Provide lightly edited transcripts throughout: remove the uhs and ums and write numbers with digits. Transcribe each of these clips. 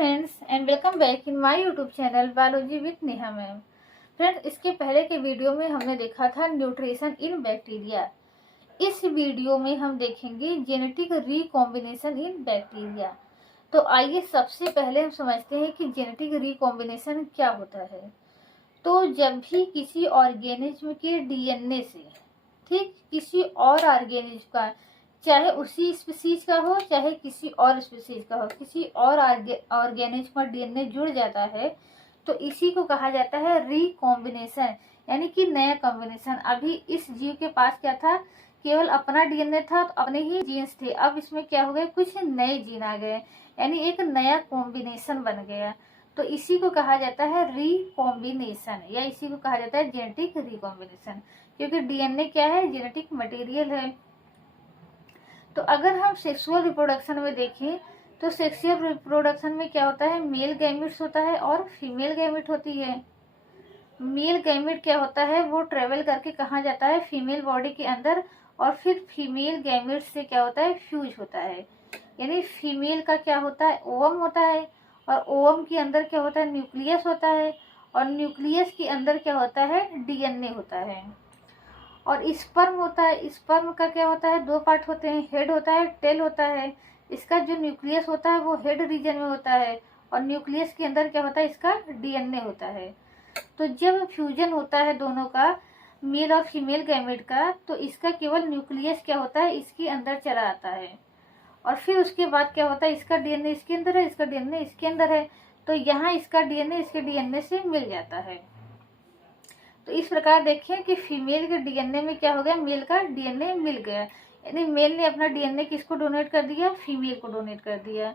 Friends and welcome back in my YouTube channel biology with Neha ma'am. Friends, इसके पहले के video में हमने देखा था न्यूट्रिशन इन बैक्टीरिया। इस वीडियो में हम देखेंगे जेनेटिक रिकॉम्बिनेशन इन बैक्टीरिया। तो आइए सबसे पहले हम समझते हैं कि जेनेटिक रिकॉम्बिनेशन क्या होता है। तो जब भी किसी ऑर्गेनिज्म के डीएनए से ठीक किसी और ऑर्गेनिज्म का, चाहे उसी स्पीसीज का हो चाहे किसी और स्पीसीज का हो, किसी और ऑर्गेनिज्म का डीएनए जुड़ जाता है तो इसी को कहा जाता है रिकॉम्बिनेशन, यानी कि नया कॉम्बिनेशन। अभी इस जीव के पास क्या था, केवल अपना डीएनए था, तो अपने ही जीन्स थे। अब इसमें क्या हो गया, कुछ नए जीन आ गए, यानी एक नया कॉम्बिनेशन बन गया। तो इसी को कहा जाता है रिकॉम्बिनेशन, या इसी को कहा जाता है जेनेटिक रिकॉम्बिनेशन, क्योंकि डीएनए क्या है, जेनेटिक मटेरियल है। तो अगर हम सेक्सुअल रिप्रोडक्शन में देखें तो सेक्सुअल रिप्रोडक्शन में क्या होता है, मेल गैमेट्स होता है और फीमेल गैमेट होती है। मेल गैमेट क्या होता है, वो ट्रेवल करके कहाँ जाता है, फीमेल बॉडी के अंदर, और फिर फीमेल गैमेट से क्या होता है, फ्यूज होता है। यानी फीमेल का क्या होता है, ओवम होता है, और ओवम के अंदर क्या होता है, न्यूक्लियस होता है, और न्यूक्लियस के अंदर क्या होता है, डीएनए होता है। और स्पर्म होता है, स्पर्म का क्या होता है, दो पार्ट होते हैं, हेड होता है, टेल होता है। इसका जो न्यूक्लियस होता है वो हेड रीजन में होता है, और न्यूक्लियस के अंदर क्या होता है, इसका डीएनए होता है। तो जब फ्यूजन होता है दोनों का, मेल और फीमेल गैमेट का, तो इसका केवल न्यूक्लियस क्या होता है, इसके अंदर चला आता है, और फिर उसके बाद क्या होता है, इसका डीएनए इसके अंदर है, इसका डीएनए इसके अंदर है, तो यहाँ इसका डीएनए इसके डीएनए से मिल जाता है। तो इस प्रकार देखिए कि फीमेल के डीएनए में क्या हो गया, मेल का डीएनए मिल गया, यानी मेल ने अपना डीएनए किसको डोनेट कर दिया, फीमेल को डोनेट कर दिया।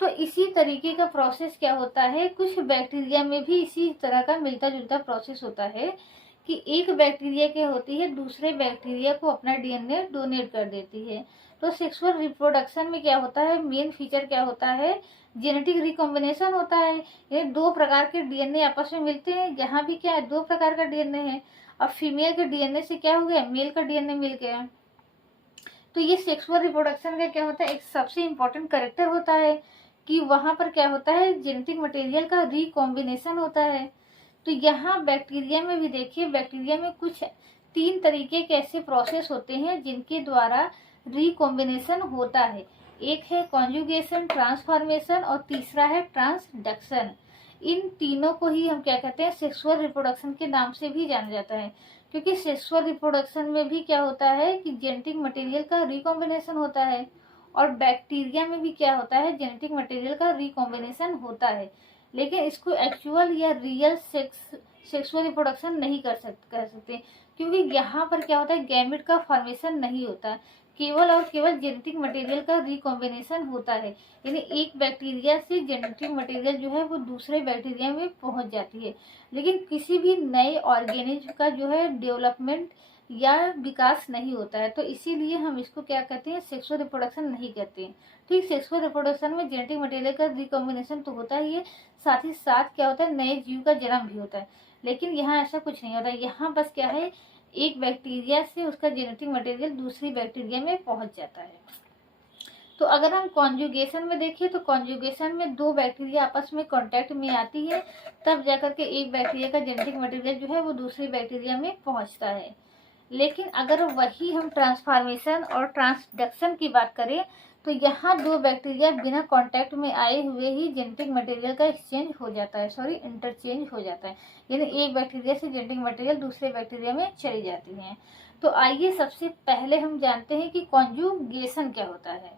तो इसी तरीके का प्रोसेस क्या होता है, कुछ बैक्टीरिया में भी इसी तरह का मिलता जुलता प्रोसेस होता है कि एक बैक्टीरिया क्या होती है, दूसरे बैक्टीरिया को अपना डीएनए डोनेट कर देती है। तो सेक्सुअल रिप्रोडक्शन में क्या होता है, मेन फीचर क्या होता है, जेनेटिक रिकॉम्बिनेशन होता है। ये दो प्रकार के डीएनए आपस में मिलते हैं, यहाँ भी क्या है, दो प्रकार का डीएनए है। अब फीमेल के डीएनए से क्या हो गया, मेल का डीएनए मिल गया। तो ये सेक्सुअल रिप्रोडक्शन का क्या होता है, एक सबसे इम्पोर्टेंट कैरेक्टर होता है कि वहां पर क्या होता है, जेनेटिक मटेरियल का रिकॉम्बिनेशन होता है। तो यहाँ बैक्टीरिया में भी देखिए, बैक्टीरिया में कुछ तीन तरीके के ऐसे प्रोसेस होते हैं जिनके द्वारा रिकॉम्बिनेशन होता है। एक है कॉन्जुगेशन, ट्रांसफॉर्मेशन, और तीसरा है ट्रांसडक्शन। इन तीनों को ही हम क्या कहते हैं, सेक्सुअल रिप्रोडक्शन के नाम से भी जाना जाता है, क्योंकि सेक्सुअल रिप्रोडक्शन में भी क्या होता है कि जेनेटिक मटेरियल का रिकॉम्बिनेशन होता है, और बैक्टीरिया में भी क्या होता है, जेनेटिक मटेरियल का रिकॉम्बिनेशन होता है। लेकिन इसको एक्चुअल या रियल सेक्सुअल रिप्रोडक्शन नहीं कर सकते, क्योंकि यहाँ पर क्या होता है, गैमेट का फॉर्मेशन नहीं होता, केवल और केवल जेनेटिक मटेरियल का रिकॉम्बिनेशन होता है। यानी एक बैक्टीरिया से जेनेटिक मटेरियल जो है वो दूसरे बैक्टीरिया में पहुंच जाती है, लेकिन किसी भी नए ऑर्गेनिज्म का जो है डेवलपमेंट या विकास नहीं होता है। तो इसीलिए हम इसको क्या कहते हैं, सेक्सुअल रिप्रोडक्शन नहीं कहते हैं। ठीक, सेक्सुअल रिप्रोडक्शन में जेनेटिक मटेरियल का रिकॉम्बिनेशन तो होता ही है, साथ ही साथ क्या होता है, नए जीव का जन्म भी होता है। लेकिन यहाँ ऐसा कुछ नहीं होता, यहाँ बस क्या है, एक बैक्टीरिया से उसका जेनेटिक मटेरियल दूसरी बैक्टीरिया में पहुंच जाता है। तो अगर हम कॉन्जुगेशन में देखें तो कॉन्जुगेशन में दो बैक्टीरिया आपस में कांटेक्ट में आती है, तब जाकर के एक बैक्टीरिया का जेनेटिक मटेरियल जो है वो दूसरी बैक्टीरिया में पहुंचता है। लेकिन अगर वही हम ट्रांसफॉर्मेशन और ट्रांसडक्शन की बात करें तो यहाँ दो बैक्टीरिया बिना कांटेक्ट में आए हुए ही जेनेटिक मटेरियल का एक्सचेंज हो जाता है, इंटरचेंज हो जाता है, यानी एक बैक्टीरिया से जेनेटिक मटेरियल दूसरे बैक्टीरिया में चली जाती है। तो आइए सबसे पहले हम जानते हैं कि कॉन्जुगेशन क्या होता है।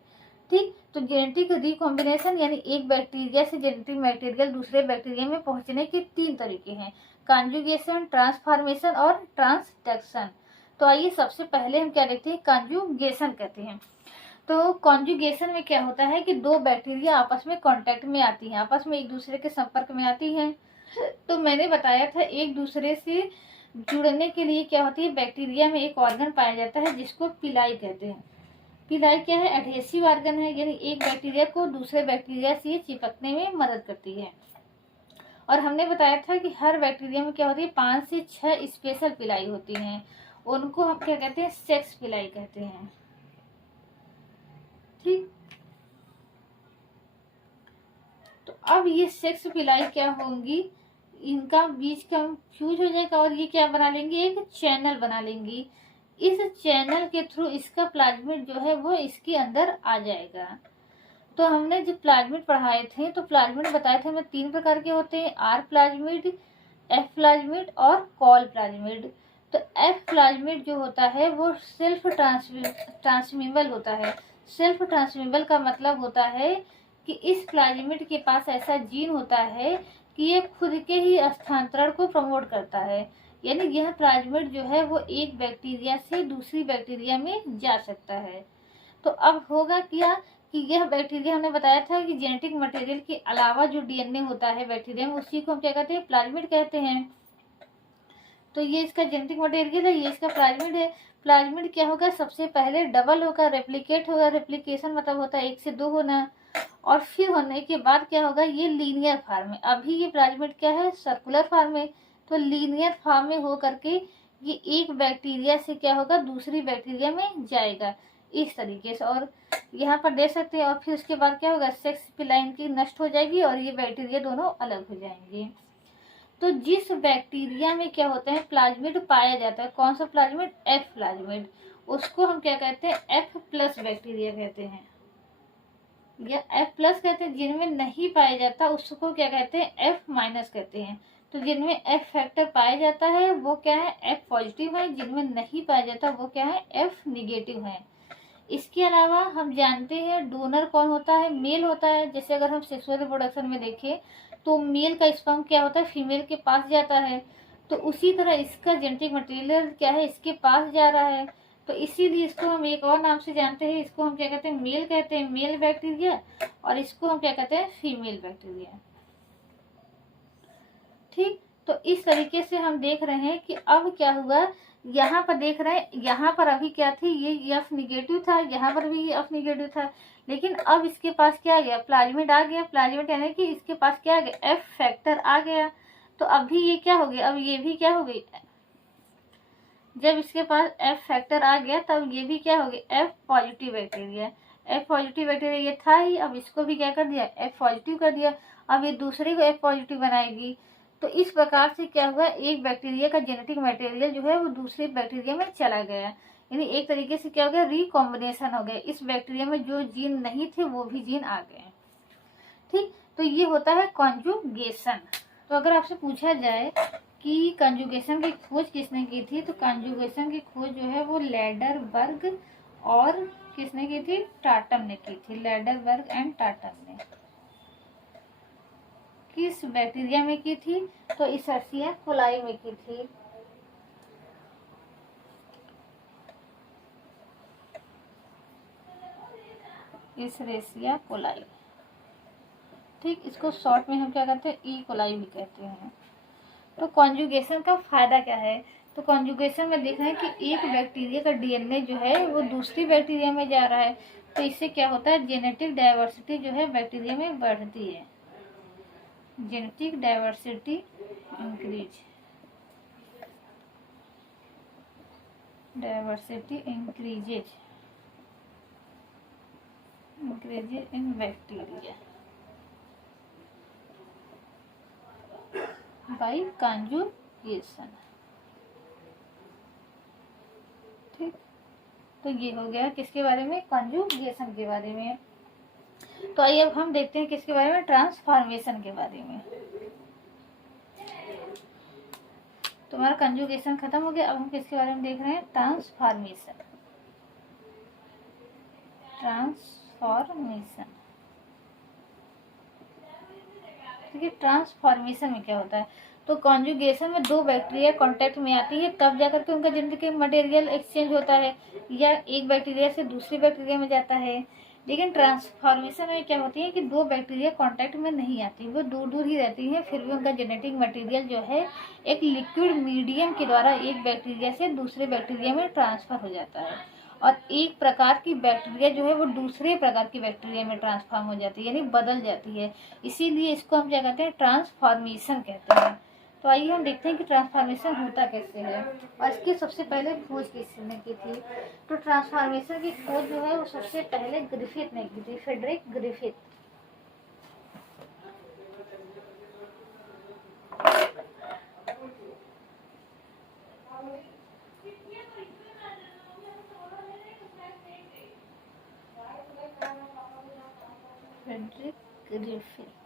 ठीक, तो जेनेटिक रिकॉम्बिनेशन यानी एक बैक्टीरिया से जेनेटिक मटेरियल दूसरे बैक्टीरिया में पहुंचने के तीन तरीके हैं, कॉन्जुगेशन, ट्रांसफॉर्मेशन और ट्रांसडक्शन। तो आइए सबसे पहले हम क्या देखते हैं, कॉन्जुगेशन कहते हैं। तो कॉन्जुगेशन में क्या होता है कि दो बैक्टीरिया आपस में कांटेक्ट में आती हैं, आपस में एक दूसरे के संपर्क में आती हैं। तो मैंने बताया था एक दूसरे से जुड़ने के लिए क्या होती है, बैक्टीरिया में एक ऑर्गन पाया जाता है जिसको पिलाई कहते हैं। पिलाई क्या है, एडहेसिव ऑर्गन है, यानी एक बैक्टीरिया को दूसरे बैक्टीरिया से चिपकने में मदद करती है। और हमने बताया था कि हर बैक्टीरिया में क्या होती है, 5 से 6 स्पेशल पिलाई होती हैं, उनको हम क्या कहते हैं, सेक्स पिलाई कहते हैं। ठीक, तो अब ये सेक्स पिलाई क्या होंगी, इनका बीच का फ्यूज हो जाएगा और ये क्या बना लेंगे, एक चैनल बना लेंगी। इस चैनल के थ्रू इसका प्लाज्मिड जो है वो इसके अंदर आ जाएगा। तो हमने जब प्लाज्मिड पढ़ाए थे तो प्लाज्मिड बताए थे हमें 3 प्रकार के होते हैं, आर प्लाज्मिड, एफ प्लाज्मिड और कॉल प्लाज्मिड। तो एफ प्लाज्मिड जो होता है वो सेल्फ ट्रांसमिबल होता है। सेल्फ ट्रांसमिबल का मतलब होता है कि इस प्लाज्मिड के पास ऐसा जीन होता है कि ये खुद के ही स्थानांतरण को प्रमोट करता है, यानी यह प्लाज्मिड जो है वो एक बैक्टीरिया से दूसरी बैक्टीरिया में जा सकता है। तो अब होगा क्या कि यह बैक्टीरिया, हमने बताया था कि जेनेटिक मटेरियल के अलावा जो डीएनए होता है बैक्टीरिया में उसी को हम क्या कहते हैं, प्लाज्मिड कहते हैं। तो ये इसका जेनेटिक मटेरियल है, ये इसका प्लाज्मिड है। प्लाज्मिड क्या होगा, सबसे पहले डबल होगा, रेप्लिकेट होगा। रेप्लिकेशन मतलब होता है 1 से 2 होना, और फिर होने के बाद क्या होगा, ये लीनियर फॉर्म में। अभी ये प्लाज्मिड क्या है, सर्कुलर फॉर्म में। तो लीनियर फॉर्म में हो करके ये एक बैक्टीरिया से क्या होगा, दूसरी बैक्टीरिया में जाएगा इस तरीके से। और यहाँ पर देख सकते हैं, और फिर उसके बाद क्या होगा, सेक्स पिलाइन की नष्ट हो जाएगी और ये बैक्टीरिया दोनों अलग हो जाएंगे। तो जिस बैक्टीरिया में क्या होता है, प्लाज्मिड पाया जाता है, कौन सा प्लाज्मिड, एफ प्लाज्मिड, उसको हम क्या कहते हैं, एफ प्लस बैक्टीरिया कहते हैं या एफ प्लस कहते हैं। जिनमें नहीं पाया जाता उसको क्या कहते हैं, एफ माइनस कहते हैं। तो जिनमें एफ फैक्टर पाया जाता है वो क्या है, एफ पॉजिटिव है। जिनमें नहीं पाया जाता वो क्या है, एफ निगेटिव है। इसके अलावा हम जानते हैं डोनर कौन होता है, मेल होता है। जैसे अगर हम सेक्सुअल रिप्रोडक्शन में देखें तो मेल का स्पर्म क्या होता है, फीमेल के पास जाता है। तो उसी तरह इसका जेनेटिक मटेरियल क्या है, इसके पास जा रहा है। तो इसीलिए इसको हम एक और नाम से जानते हैं, इसको हम क्या कहते हैं, मेल कहते हैं, मेल बैक्टीरिया। और इसको हम क्या कहते हैं, फीमेल बैक्टीरिया। ठीक, तो इस तरीके से हम देख रहे हैं कि अब क्या हुआ, यहाँ पर देख रहे हैं, यहाँ पर अभी क्या थी, ये एफ निगेटिव था, यहाँ पर भी ये एफ निगेटिव था। लेकिन अब इसके पास क्या आ गया, प्लाज्मिड आ गया। प्लाज्मिड यानी कि इसके पास क्या आ गया, एफ फैक्टर आ गया। तो अभी ये क्या हो गया, अब ये भी क्या हो गई, जब इसके पास एफ फैक्टर आ गया तब ये भी क्या हो गया, F positive bacteria. F positive bacteria ये था ही, अब इसको भी क्या कर दिया, एफ पॉजिटिव कर दिया। अब ये दूसरे को एफ पॉजिटिव बनाएगी। तो इस प्रकार से क्या हुआ, एक बैक्टीरिया का जेनेटिक मटेरियल जो है वो दूसरे बैक्टीरिया में चला गया। यानी एक तरीके से क्या हो गया, रिकॉम्बिनेशन हो गया। इस बैक्टीरिया में जो जीन नहीं थे वो भी जीन आ गए। ठीक, तो ये होता है कॉन्जुगेशन। तो अगर आपसे पूछा जाए कि कंजुगेशन की खोज किसने की थी, तो कंजुगेशन की खोज जो है वो लैडरबर्ग और किसने की थी, टाटम ने की थी। लैडरबर्ग एंड टाटम ने किस बैक्टीरिया में की थी, तो इशर्सिया कोलाई में की थी। इशर्सिया कोलाई। ठीक, इसको शॉर्ट में हम क्या कहते हैं, ई कोलाई भी कहते हैं। तो कॉन्जुगेशन का फायदा क्या है, तो कॉन्जुगेशन में देख रहे हैं कि एक बैक्टीरिया का डीएनए जो है वो दूसरी बैक्टीरिया में जा रहा है। तो इससे क्या होता है, जेनेटिक डाइवर्सिटी जो है बैक्टीरिया में बढ़ती है। Genetic diversity increases in bacteria by conjugation. ठीक, तो ये हो गया किसके बारे में, कॉन्जुगेशन के बारे में। तो आइए अब हम देखते हैं किसके बारे में, ट्रांसफॉर्मेशन के बारे में। तुम्हारा कंजुगेशन खत्म हो गया, अब हम किसके बारे में देख रहे हैं, ट्रांसफॉर्मेशन। ठीक है, ट्रांसफॉर्मेशन में क्या होता है, तो कॉन्जुगेशन में दो बैक्टीरिया कांटेक्ट में आती है तब जाकर के उनका जेनेटिक मटेरियल एक्सचेंज होता है, या एक बैक्टीरिया से दूसरी बैक्टीरिया में जाता है। लेकिन ट्रांसफॉर्मेशन में क्या होती है कि दो बैक्टीरिया कांटेक्ट में नहीं आती, वो दूर दूर ही रहती हैं, फिर भी उनका जेनेटिक मटेरियल जो है एक लिक्विड मीडियम के द्वारा एक बैक्टीरिया से दूसरे बैक्टीरिया में ट्रांसफर हो जाता है। और एक प्रकार की बैक्टीरिया जो है वो दूसरे प्रकार की बैक्टीरिया में ट्रांसफॉर्म हो जाती है, यानी बदल जाती है। इसीलिए इसको हम क्या कहते हैं, ट्रांसफॉर्मेशन कहते हैं। तो आइए हम देखते हैं कि ट्रांसफॉर्मेशन होता कैसे है और इसकी सबसे पहले खोज किसने की थी। तो ट्रांसफॉर्मेशन की खोज जो है वो सबसे पहले ग्रिफिथ ने की थी, फ्रेडरिक ग्रिफिथ। ग्रिफिथ।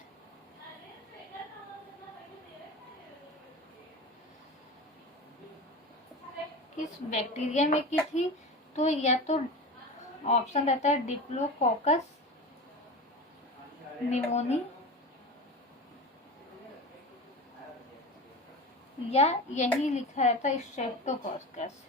किस बैक्टीरिया में की थी? तो या तो ऑप्शन रहता है डिप्लोकोकस निमोनी, या यही लिखा रहता है स्ट्रेप्टोकोकस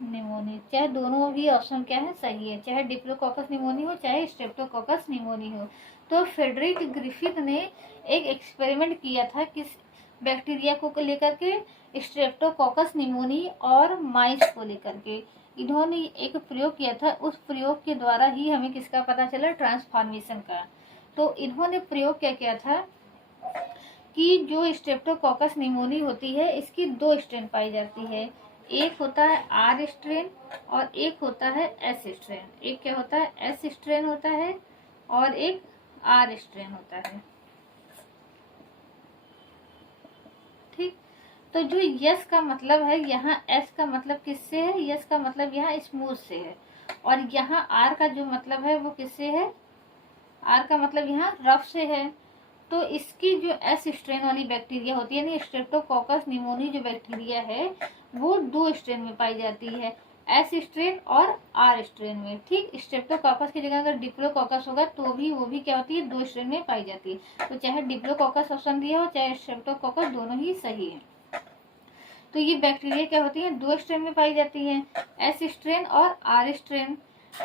निमोनी। चाहे दोनों भी ऑप्शन क्या है, सही है, चाहे डिप्लोकोकस निमोनी हो चाहे स्ट्रेप्टोकोकस निमोनी हो। तो फ्रेडरिक ग्रिफिथ ने एक एक्सपेरिमेंट किया था किस बैक्टीरिया को लेकर के, स्ट्रेप्टोकोकस निमोनी और माइस को लेकर के। इन्होंने एक प्रयोग किया था, उस प्रयोग के द्वारा ही हमें किसका पता चला, ट्रांसफॉर्मेशन का। तो इन्होंने प्रयोग क्या किया था कि जो स्ट्रेप्टोकोकस निमोनी होती है इसकी दो स्ट्रेन पाई जाती है, एक होता है आर स्ट्रेन और एक होता है एस स्ट्रेन। एक क्या होता है, एस स्ट्रेन होता है और एक आर स्ट्रेन होता है। ठीक, तो जो यस का मतलब है यहाँ, एस का मतलब किससे है, यस का मतलब यहाँ स्मूथ से है, और यहाँ आर का जो मतलब है वो किससे है, आर का मतलब यहाँ रफ से है। तो इसकी जो एस स्ट्रेन वाली बैक्टीरिया होती है, यानी स्ट्रेप्टोकोकस निमोनी जो बैक्टीरिया है वो दो स्ट्रेन में पाई जाती है, एस स्ट्रेन और आर स्ट्रेन में। ठीक, स्ट्रेप्टोकोकस की जगह अगर डिप्लोकोकस होगा तो भी वो भी क्या होती है, दो स्ट्रेन में पाई जाती है। तो चाहे डिप्लोकोकस ऑप्शन दिया हो चाहे स्ट्रेप्टोकोकस, दोनों ही सही है। तो ये बैक्टीरिया क्या होती है, दो स्ट्रेन में पाई जाती है, एस स्ट्रेन और आर स्ट्रेन।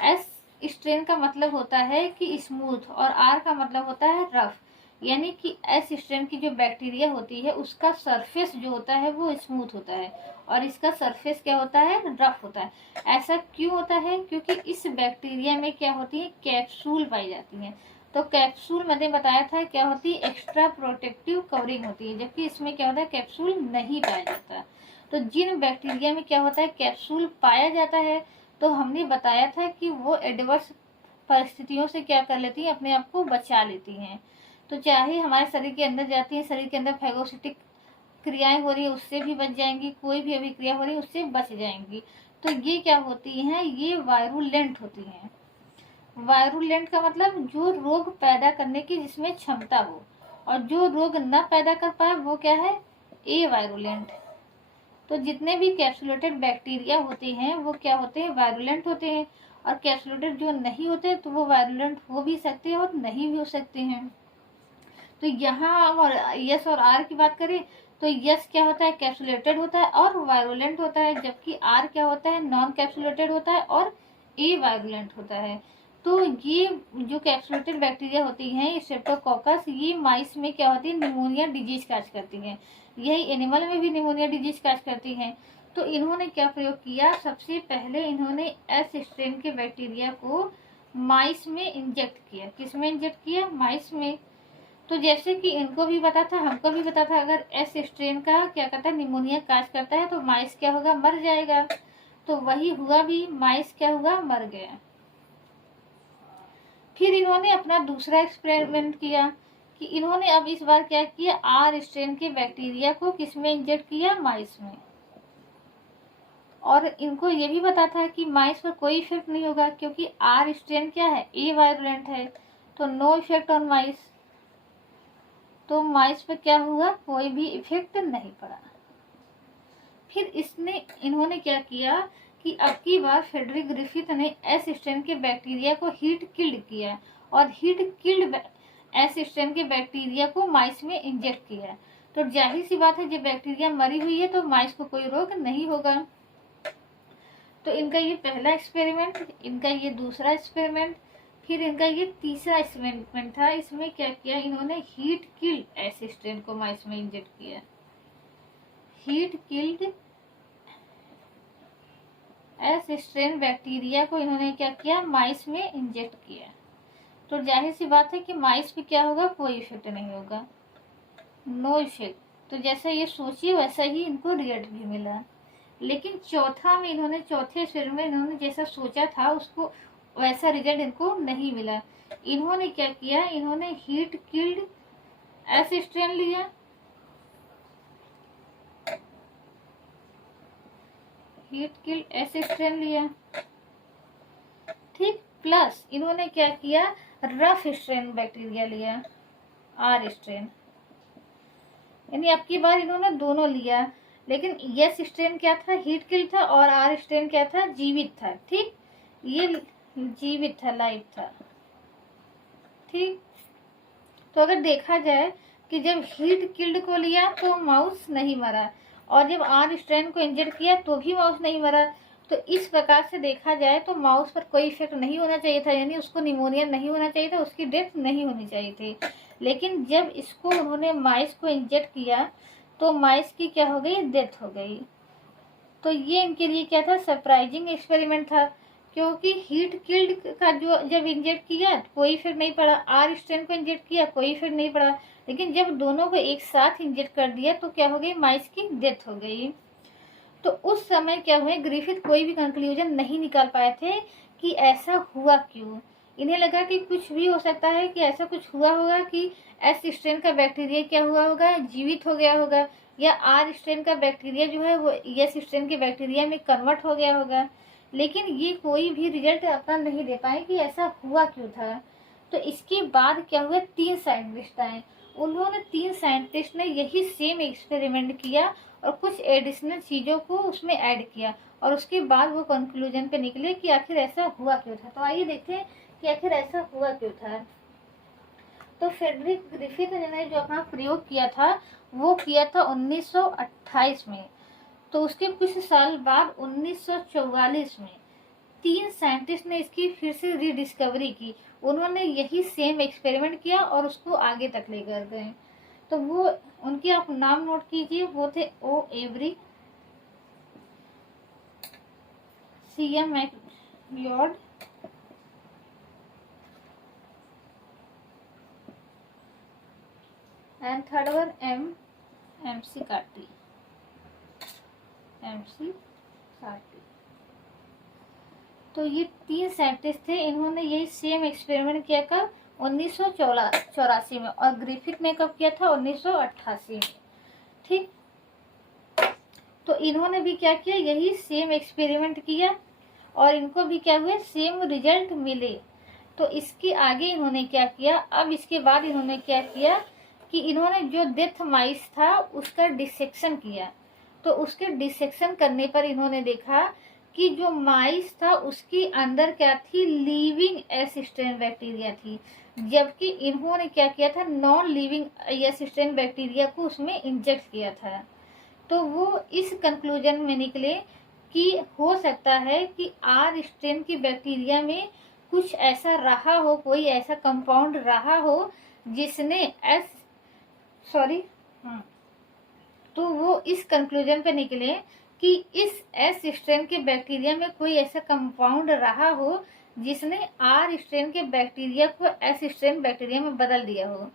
एस स्ट्रेन का मतलब होता है कि स्मूथ और आर का मतलब होता है रफ, यानी कि एस स्ट्रेन की जो बैक्टीरिया होती है उसका सरफेस जो होता है वो स्मूथ होता है और इसका सरफेस क्या होता है, रफ होता है। ऐसा क्यों होता है, क्योंकि इस बैक्टीरिया में क्या होती है, कैप्सूल पाई जाती है। तो कैप्सूल मैंने बताया था क्या होती है, एक्स्ट्रा प्रोटेक्टिव कवरिंग होती है, जबकि इसमें क्या होता है, कैप्सूल नहीं पाया जाता। तो जिन बैक्टीरिया में क्या होता है, कैप्सूल पाया जाता है, तो हमने बताया था कि वो एडवर्स परिस्थितियों से क्या कर लेती हैं, अपने आप को बचा लेती हैं। तो चाहे हमारे शरीर के अंदर जाती है, शरीर के अंदर फैगोसिटिक क्रियाएं हो रही है उससे भी बच जाएंगी, कोई भी अभिक्रिया हो रही है उससे बच जाएंगी। तो ये क्या होती हैं, ये वायरुलेंट होती हैं। वायरुलेंट का मतलब जो रोग पैदा करने की जिसमें क्षमता हो, और जो रोग न पैदा कर पाए वो क्या है, ए वायरुलेंट। तो जितने भी कैप्सुलेटेड बैक्टीरिया होते हैं वो क्या होते हैं, वायरुलेंट होते हैं, और कैप्सुलेटेड जो नहीं होते तो वो वायरुलेंट हो भी सकते हैं और नहीं भी हो सकते हैं। तो यहाँ हम यस और आर की बात करें तो यस क्या होता है, कैप्सुलेटेड होता है और वायरुलेंट होता है, जबकि आर क्या होता है, नॉन कैप्सुलेटेड होता है और ए वायरुलेंट होता है। तो ये जो कैप्सुलेटेड बैक्टीरिया होती हैं स्ट्रेप्टोकोकस, ये माइस में क्या होती है, निमोनिया डिजीज काज करती हैं, यही एनिमल में भी निमोनिया डिजीज काज करती हैं। तो इन्होंने क्या प्रयोग किया, सबसे पहले इन्होंने एस स्ट्रेन के बैक्टीरिया को माइस में इंजेक्ट किया। किस में इंजेक्ट किया, माइस में। तो जैसे कि इनको भी पता था हमको भी पता था, अगर एस स्ट्रेन का क्या करता है, निमोनिया काज करता है तो माइस क्या होगा, मर जाएगा। तो वही हुआ भी, माइस क्या हुआ, मर गया। फिर इन्होंने अपना दूसरा एक्सपेरिमेंट किया कि इन्होंने अब इस बार क्या किया, आर स्ट्रेन के बैक्टीरिया को किसमें इंजेक्ट किया, माइस में। और इनको ये भी पता था कि माइस पर कोई इफेक्ट नहीं होगा क्योंकि आर स्ट्रेन क्या है, ए वायरुलेंट है, तो नो इफेक्ट ऑन माइस। तो माइस पर क्या हुआ, कोई भी इफेक्ट नहीं पड़ा। फिर इन्होंने क्या किया कि अब की बार फ्रेडरिक ग्रिफिथ ने एस स्ट्रेन के बैक्टीरिया को हीट किल्ड किया और हीट किल्ड एस स्ट्रेन के बैक्टीरिया को माइस में इंजेक्ट किया। तो जाहिर सी बात है जब बैक्टीरिया मरी हुई है तो माइस को कोई रोग नहीं होगा। तो इनका ये पहला एक्सपेरिमेंट, इनका ये दूसरा एक्सपेरिमेंट, फिर इनका ये तीसरा एक्सपेरिमेंट था। इसमें क्या किया, इन्होंने हीट किल्ड एस स्ट्रेन को माइस में इंजेक्ट किया। Heat killed S strain bacteria को इन्होंने क्या किया, माइस में इंजेक्ट किया। तो जाहिर सी बात है कि माइस पे क्या होगा, कोई इफेक्ट नहीं होगा, नो इफेक्ट। तो जैसा ये सोचिए वैसा ही इनको रिजल्ट भी मिला। लेकिन चौथे एक्सपेरिमेंट में इन्होंने जैसा सोचा था उसको वैसा रिजल्ट इनको नहीं मिला। इन्होंने क्या किया, इन्होंने हीट किल्ड एस स्ट्रेन लिया, हीट किल्ड एस स्ट्रेन लिया, ठीक। प्लस इन्होंने क्या किया, रफ स्ट्रेन बैक्टीरिया लिया, आर स्ट्रेन, यानी अब की बार इन्होंने दोनों लिया। लेकिन यस स्ट्रेन क्या था, हीट किल था, और आर स्ट्रेन क्या था, जीवित था। ठीक, ये जीवित था, लाइव था। ठीक, तो अगर देखा जाए कि जब हीट किल्ड को लिया तो माउस नहीं मरा, और जब आर स्ट्रेन को इंजेक्ट किया तो भी माउस नहीं मरा। तो इस प्रकार से देखा जाए तो माउस पर कोई इफेक्ट नहीं होना चाहिए था, यानी उसको निमोनिया नहीं होना चाहिए था, उसकी डेथ नहीं होनी चाहिए थी। लेकिन जब इसको उन्होंने माइस को इंजेक्ट किया तो माइस की क्या हो गई, डेथ हो गई। तो ये इनके लिए क्या था, सरप्राइजिंग एक्सपेरिमेंट था, क्योंकि हीट किल्ड का जो जब इंजेक्ट किया कोई इफेक्ट नहीं पड़ा, आर स्ट्रेन को इंजेक्ट किया कोई इफेक्ट नहीं पड़ा, लेकिन जब दोनों को एक साथ इंजेक्ट कर दिया तो क्या हो गई, माइस की डेथ हो गई। तो उस समय क्या हुए, ग्रिफिथ कोई भी कंक्लूजन नहीं निकाल पाए थे कि ऐसा हुआ क्यों। इन्हें लगा कि कुछ भी हो सकता है, कि ऐसा कुछ हुआ होगा कि एस स्ट्रेन का बैक्टीरिया क्या हुआ होगा, जीवित हो गया होगा, या आर स्ट्रेन का बैक्टीरिया जो है वो एस स्ट्रेन के बैक्टीरिया में कन्वर्ट हो गया होगा। लेकिन ये कोई भी रिजल्ट अपना नहीं दे पाए कि ऐसा हुआ क्यों था। तो इसके बाद क्या हुआ, 3 साइंटिस्ट आए, उन्होंने 3 साइंटिस्ट ने यही सेम एक्सपेरिमेंट किया और कुछ एडिशनल चीज़ों को उसमें ऐड किया, और उसके बाद वो कंक्लूजन पे निकले कि आखिर ऐसा हुआ क्यों था। तो आइए देखते हैं कि आखिर ऐसा हुआ क्यों था। तो फ्रेडरिक ग्रिफिथ ने जो अपना प्रयोग किया था वो किया था 1928 में। तो उसके कुछ साल बाद 1944 में 3 साइंटिस्ट ने इसकी फिर से रीडिस्कवरी की। उन्होंने यही सेम एक्सपेरिमेंट किया और उसको आगे तक लेकर गए। तो वो उनके आप नाम नोट कीजिए, वो थे O Avery, C M MacLeod, and third one M C Carty, M C. Carty. तो ये 3 साइंटिस्ट थे, इन्होंने यही सेम एक्सपेरिमेंट किया कब, 1984 में, और ग्रिफिथ ने कब किया था, 1988 में। ठीक, तो इन्होंने भी क्या किया, यही सेम एक्सपेरिमेंट किया और इनको भी क्या हुए, सेम रिजल्ट मिले। तो इसके आगे इन्होंने क्या किया, अब इसके बाद इन्होंने क्या किया कि इन्होंने जो डेथ माइस था उसका डिसेक्शन किया। तो उसके डिसेक्शन करने पर इन्होंने देखा कि जो माइस था उसके अंदर क्या थी, लिविंग एस स्ट्रेन बैक्टीरिया थी, जबकि इन्होंने क्या किया था, non living S strain bacteria को उसमें इंजेक्ट किया था। तो वो इस कंक्लूजन में निकले कि हो सकता है कि आर स्ट्रेन की बैक्टीरिया में कुछ ऐसा रहा हो, कोई ऐसा कंपाउंड रहा हो जिसने तो वो इस कंक्लूजन पे निकले कि इस एस स्ट्रेन के बैक्टीरिया में कोई ऐसा कंपाउंड रहा हो जिसने आर स्ट्रेन के बैक्टीरिया को एस स्ट्रेन बैक्टीरिया में बदल दिया हो।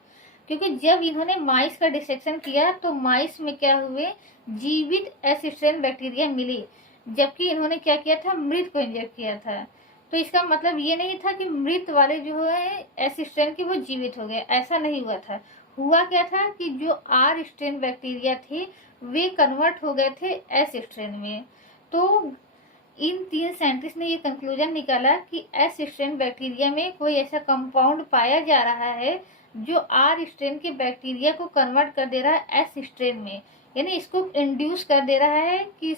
क्योंकि जब इन्होंने माइस का डिसेक्शन किया तो माइस में क्या हुए, जीवित एस स्ट्रेन बैक्टीरिया मिली, जबकि इन्होंने क्या किया था, मृत को इंजेक्ट किया था। तो इसका मतलब ये नहीं था कि मृत वाले जो है एस स्ट्रेन के वो जीवित हो गए, ऐसा नहीं हुआ था। हुआ क्या था कि जो आर स्ट्रेन बैक्टीरिया थे वे कन्वर्ट हो गए थे एस स्ट्रेन में। तो इन 3 साइंटिस्ट ने ये कंक्लूजन निकाला कि एस स्ट्रेन बैक्टीरिया में कोई ऐसा कंपाउंड पाया जा रहा है जो आर स्ट्रेन के बैक्टीरिया को कन्वर्ट कर दे रहा है एस स्ट्रेन में, यानी इसको इंड्यूस कर दे रहा है कि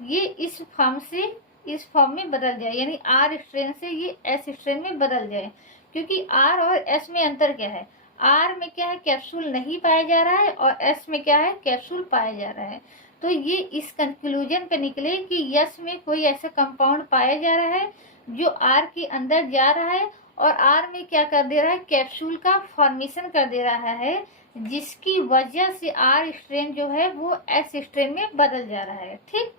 ये इस फॉर्म से इस फॉर्म में बदल जाए, यानी आर स्ट्रेन से ये एस स्ट्रेन में बदल जाए। क्योंकि आर और एस में अंतर क्या है, आर में क्या है, कैप्सूल नहीं पाया जा रहा है, और एस में क्या है, कैप्सूल पाया जा रहा है। तो ये इस कंक्लूजन पे निकले कि यस में कोई ऐसा कंपाउंड पाया जा रहा है जो आर के अंदर जा रहा है और आर में क्या कर दे रहा है, कैप्सूल का फॉर्मेशन कर दे रहा है, जिसकी वजह से आर स्ट्रेन जो है वो एस स्ट्रेन में बदल जा रहा है। ठीक,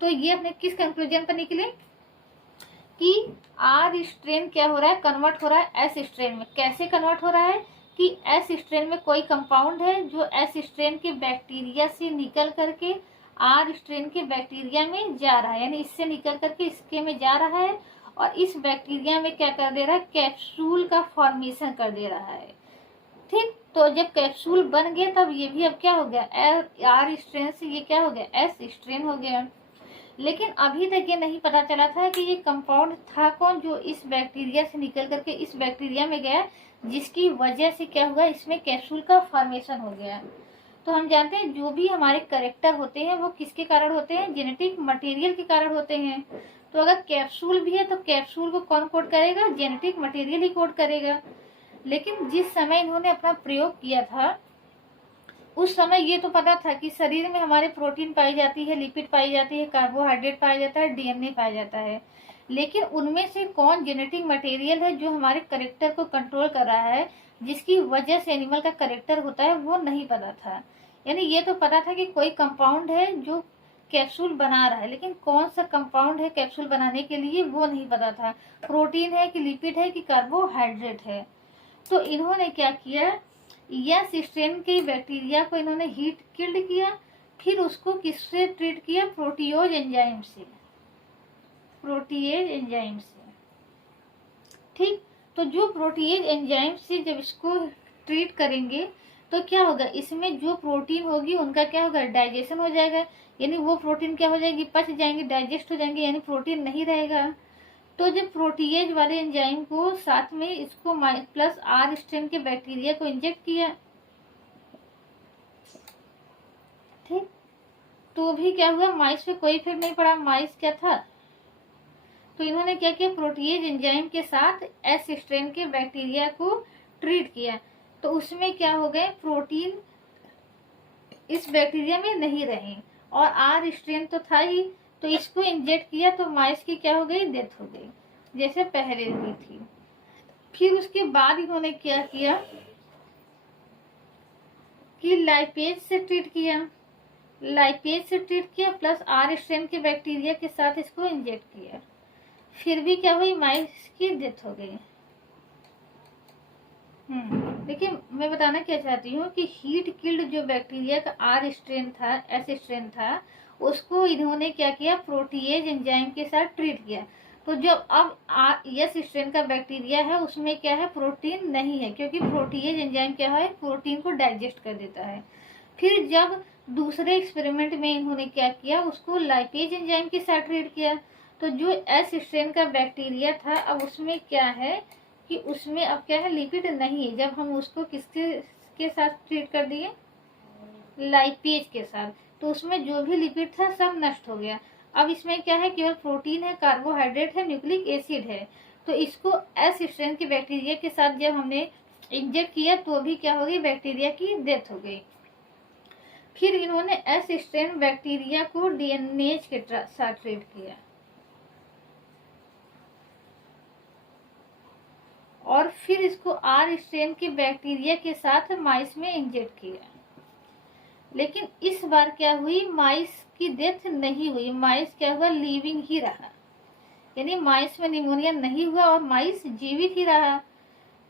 तो ये अपने किस कंक्लूजन पर निकले कि आर स्ट्रेन क्या हो रहा है, कन्वर्ट हो रहा है एस स्ट्रेन में। कैसे कन्वर्ट हो रहा है कि एस स्ट्रेन में कोई कंपाउंड है जो एस स्ट्रेन के बैक्टीरिया से निकल करके आर स्ट्रेन के बैक्टीरिया में जा रहा है, यानी इससे निकल करके इसके में जा रहा है और इस बैक्टीरिया में क्या कर दे रहा है, कैप्सूल का फॉर्मेशन कर दे रहा है। ठीक, तो जब कैप्सूल बन गया तब ये भी अब क्या हो गया, आर स्ट्रेन से ये क्या हो गया, एस स्ट्रेन हो गया। लेकिन अभी तक ये नहीं पता चला था कि ये कंपाउंड था कौन जो इस बैक्टीरिया से निकल करके इस बैक्टीरिया में गया, जिसकी वजह से क्या हुआ, इसमें कैप्सूल का फॉर्मेशन हो गया। तो हम जानते हैं जो भी हमारे कैरेक्टर होते हैं वो किसके कारण होते हैं, जेनेटिक मटेरियल के कारण होते हैं। तो अगर कैप्सूल भी है तो कैप्सूल को कौन कोड करेगा, जेनेटिक मटेरियल ही कोड करेगा। लेकिन जिस समय इन्होंने अपना प्रयोग किया था उस समय ये तो पता था कि शरीर में हमारे प्रोटीन पाई जाती है, लिपिड पाई जाती है, कार्बोहाइड्रेट पाया जाता है, डीएनए पाया जाता है, लेकिन उनमें से कौन जेनेटिक मटेरियल है जो हमारे करेक्टर को कंट्रोल कर रहा है, जिसकी वजह से एनिमल का करेक्टर होता है, वो नहीं पता था। यानी ये तो पता था कि कोई कंपाउंड है जो कैप्सूल बना रहा है, लेकिन कौन सा कंपाउंड है कैप्सूल बनाने के लिए वो नहीं पता था। प्रोटीन है कि लिपिड है कि कार्बोहाइड्रेट है। तो इन्होंने क्या किया, यस स्ट्रेन के बैक्टीरिया को इन्होंने हीट किल्ड किया, फिर उसको किससे ट्रीट किया, प्रोटियोज एंजाइम से, प्रोटीएज एंजाइम से। ठीक, तो जो प्रोटीएज एंजाइम से जब इसको ट्रीट करेंगे तो क्या होगा, इसमें जो प्रोटीन होगी उनका क्या होगा, डाइजेशन हो जाएगा। यानी वो प्रोटीन क्या हो जाएगी, पच जाएंगे, डाइजेस्ट हो जाएंगे, यानी प्रोटीन नहीं रहेगा। तो जब प्रोटीएज वाले एंजाइम को साथ में इसको प्लस आर स्ट्रेन के बैक्टीरिया को इंजेक्ट किया, ठीक, तो भी क्या हुआ, माइस पे कोई इफेक्ट नहीं पड़ा। माइस क्या था, तो इन्होंने क्या किया, प्रोटीएज एंजाइम के साथ एस स्ट्रेन के बैक्टीरिया को ट्रीट किया। तो उसमें क्या हो गए, प्रोटीन इस बैक्टीरिया में नहीं रहे और आर स्ट्रेन तो था ही, तो इसको इंजेक्ट किया तो माइस की क्या हो गई, डेथ हो गई, जैसे पहले हुई थी। फिर उसके बाद इन्होंने क्या किया कि लाइपेज से ट्रीट किया, लाइपेज से ट्रीट किया प्लस आर स्ट्रेन के बैक्टीरिया के साथ इसको इंजेक्ट किया। फिर भी क्या हुई, माइस की डेथ हो गई। देखिए मैं बताना क्या चाहती हूँ कि हीट किल्ड जो बैक्टीरिया का आर स्ट्रेन था, एस स्ट्रेन था, उसको इन्होंने क्या किया, प्रोटीएज एंजाइम के साथ ट्रीट किया। तो जब अब एस स्ट्रेन का बैक्टीरिया है उसमें क्या है, प्रोटीन नहीं है, क्योंकि प्रोटीएज एंजाइम क्या है, प्रोटीन को डाइजेस्ट कर देता है। फिर जब दूसरे एक्सपेरिमेंट में इन्होंने क्या किया, उसको लाइपेज एंजाइम के साथ ट्रीट किया। तो जो एस स्ट्रेन का बैक्टीरिया था अब उसमें क्या है कि उसमें अब क्या है, लिपिड नहीं है। जब हम उसको किसके के साथ ट्रीट कर दिए, लाइपेज के साथ, तो उसमें जो भी लिपिड था सब नष्ट हो गया। अब इसमें क्या है, केवल प्रोटीन है, कार्बोहाइड्रेट है, न्यूक्लिक एसिड है। तो इसको एस स्ट्रेन के बैक्टीरिया के साथ जब हमने इंजेक्ट किया तो भी क्या हो गई, बैक्टीरिया की डेथ हो गई। फिर इन्होंने एस स्ट्रेन बैक्टीरिया को डीएनएज के साथ ट्रीट किया और फिर इसको आर स्ट्रेन के बैक्टीरिया के साथ माइस में इंजेक्ट किया। लेकिन इस बार क्या हुई, माइस की डेथ नहीं हुई, माइस क्या हुआ, लिविंग ही रहा। यानी माइस में निमोनिया नहीं हुआ और माइस जीवित ही रहा।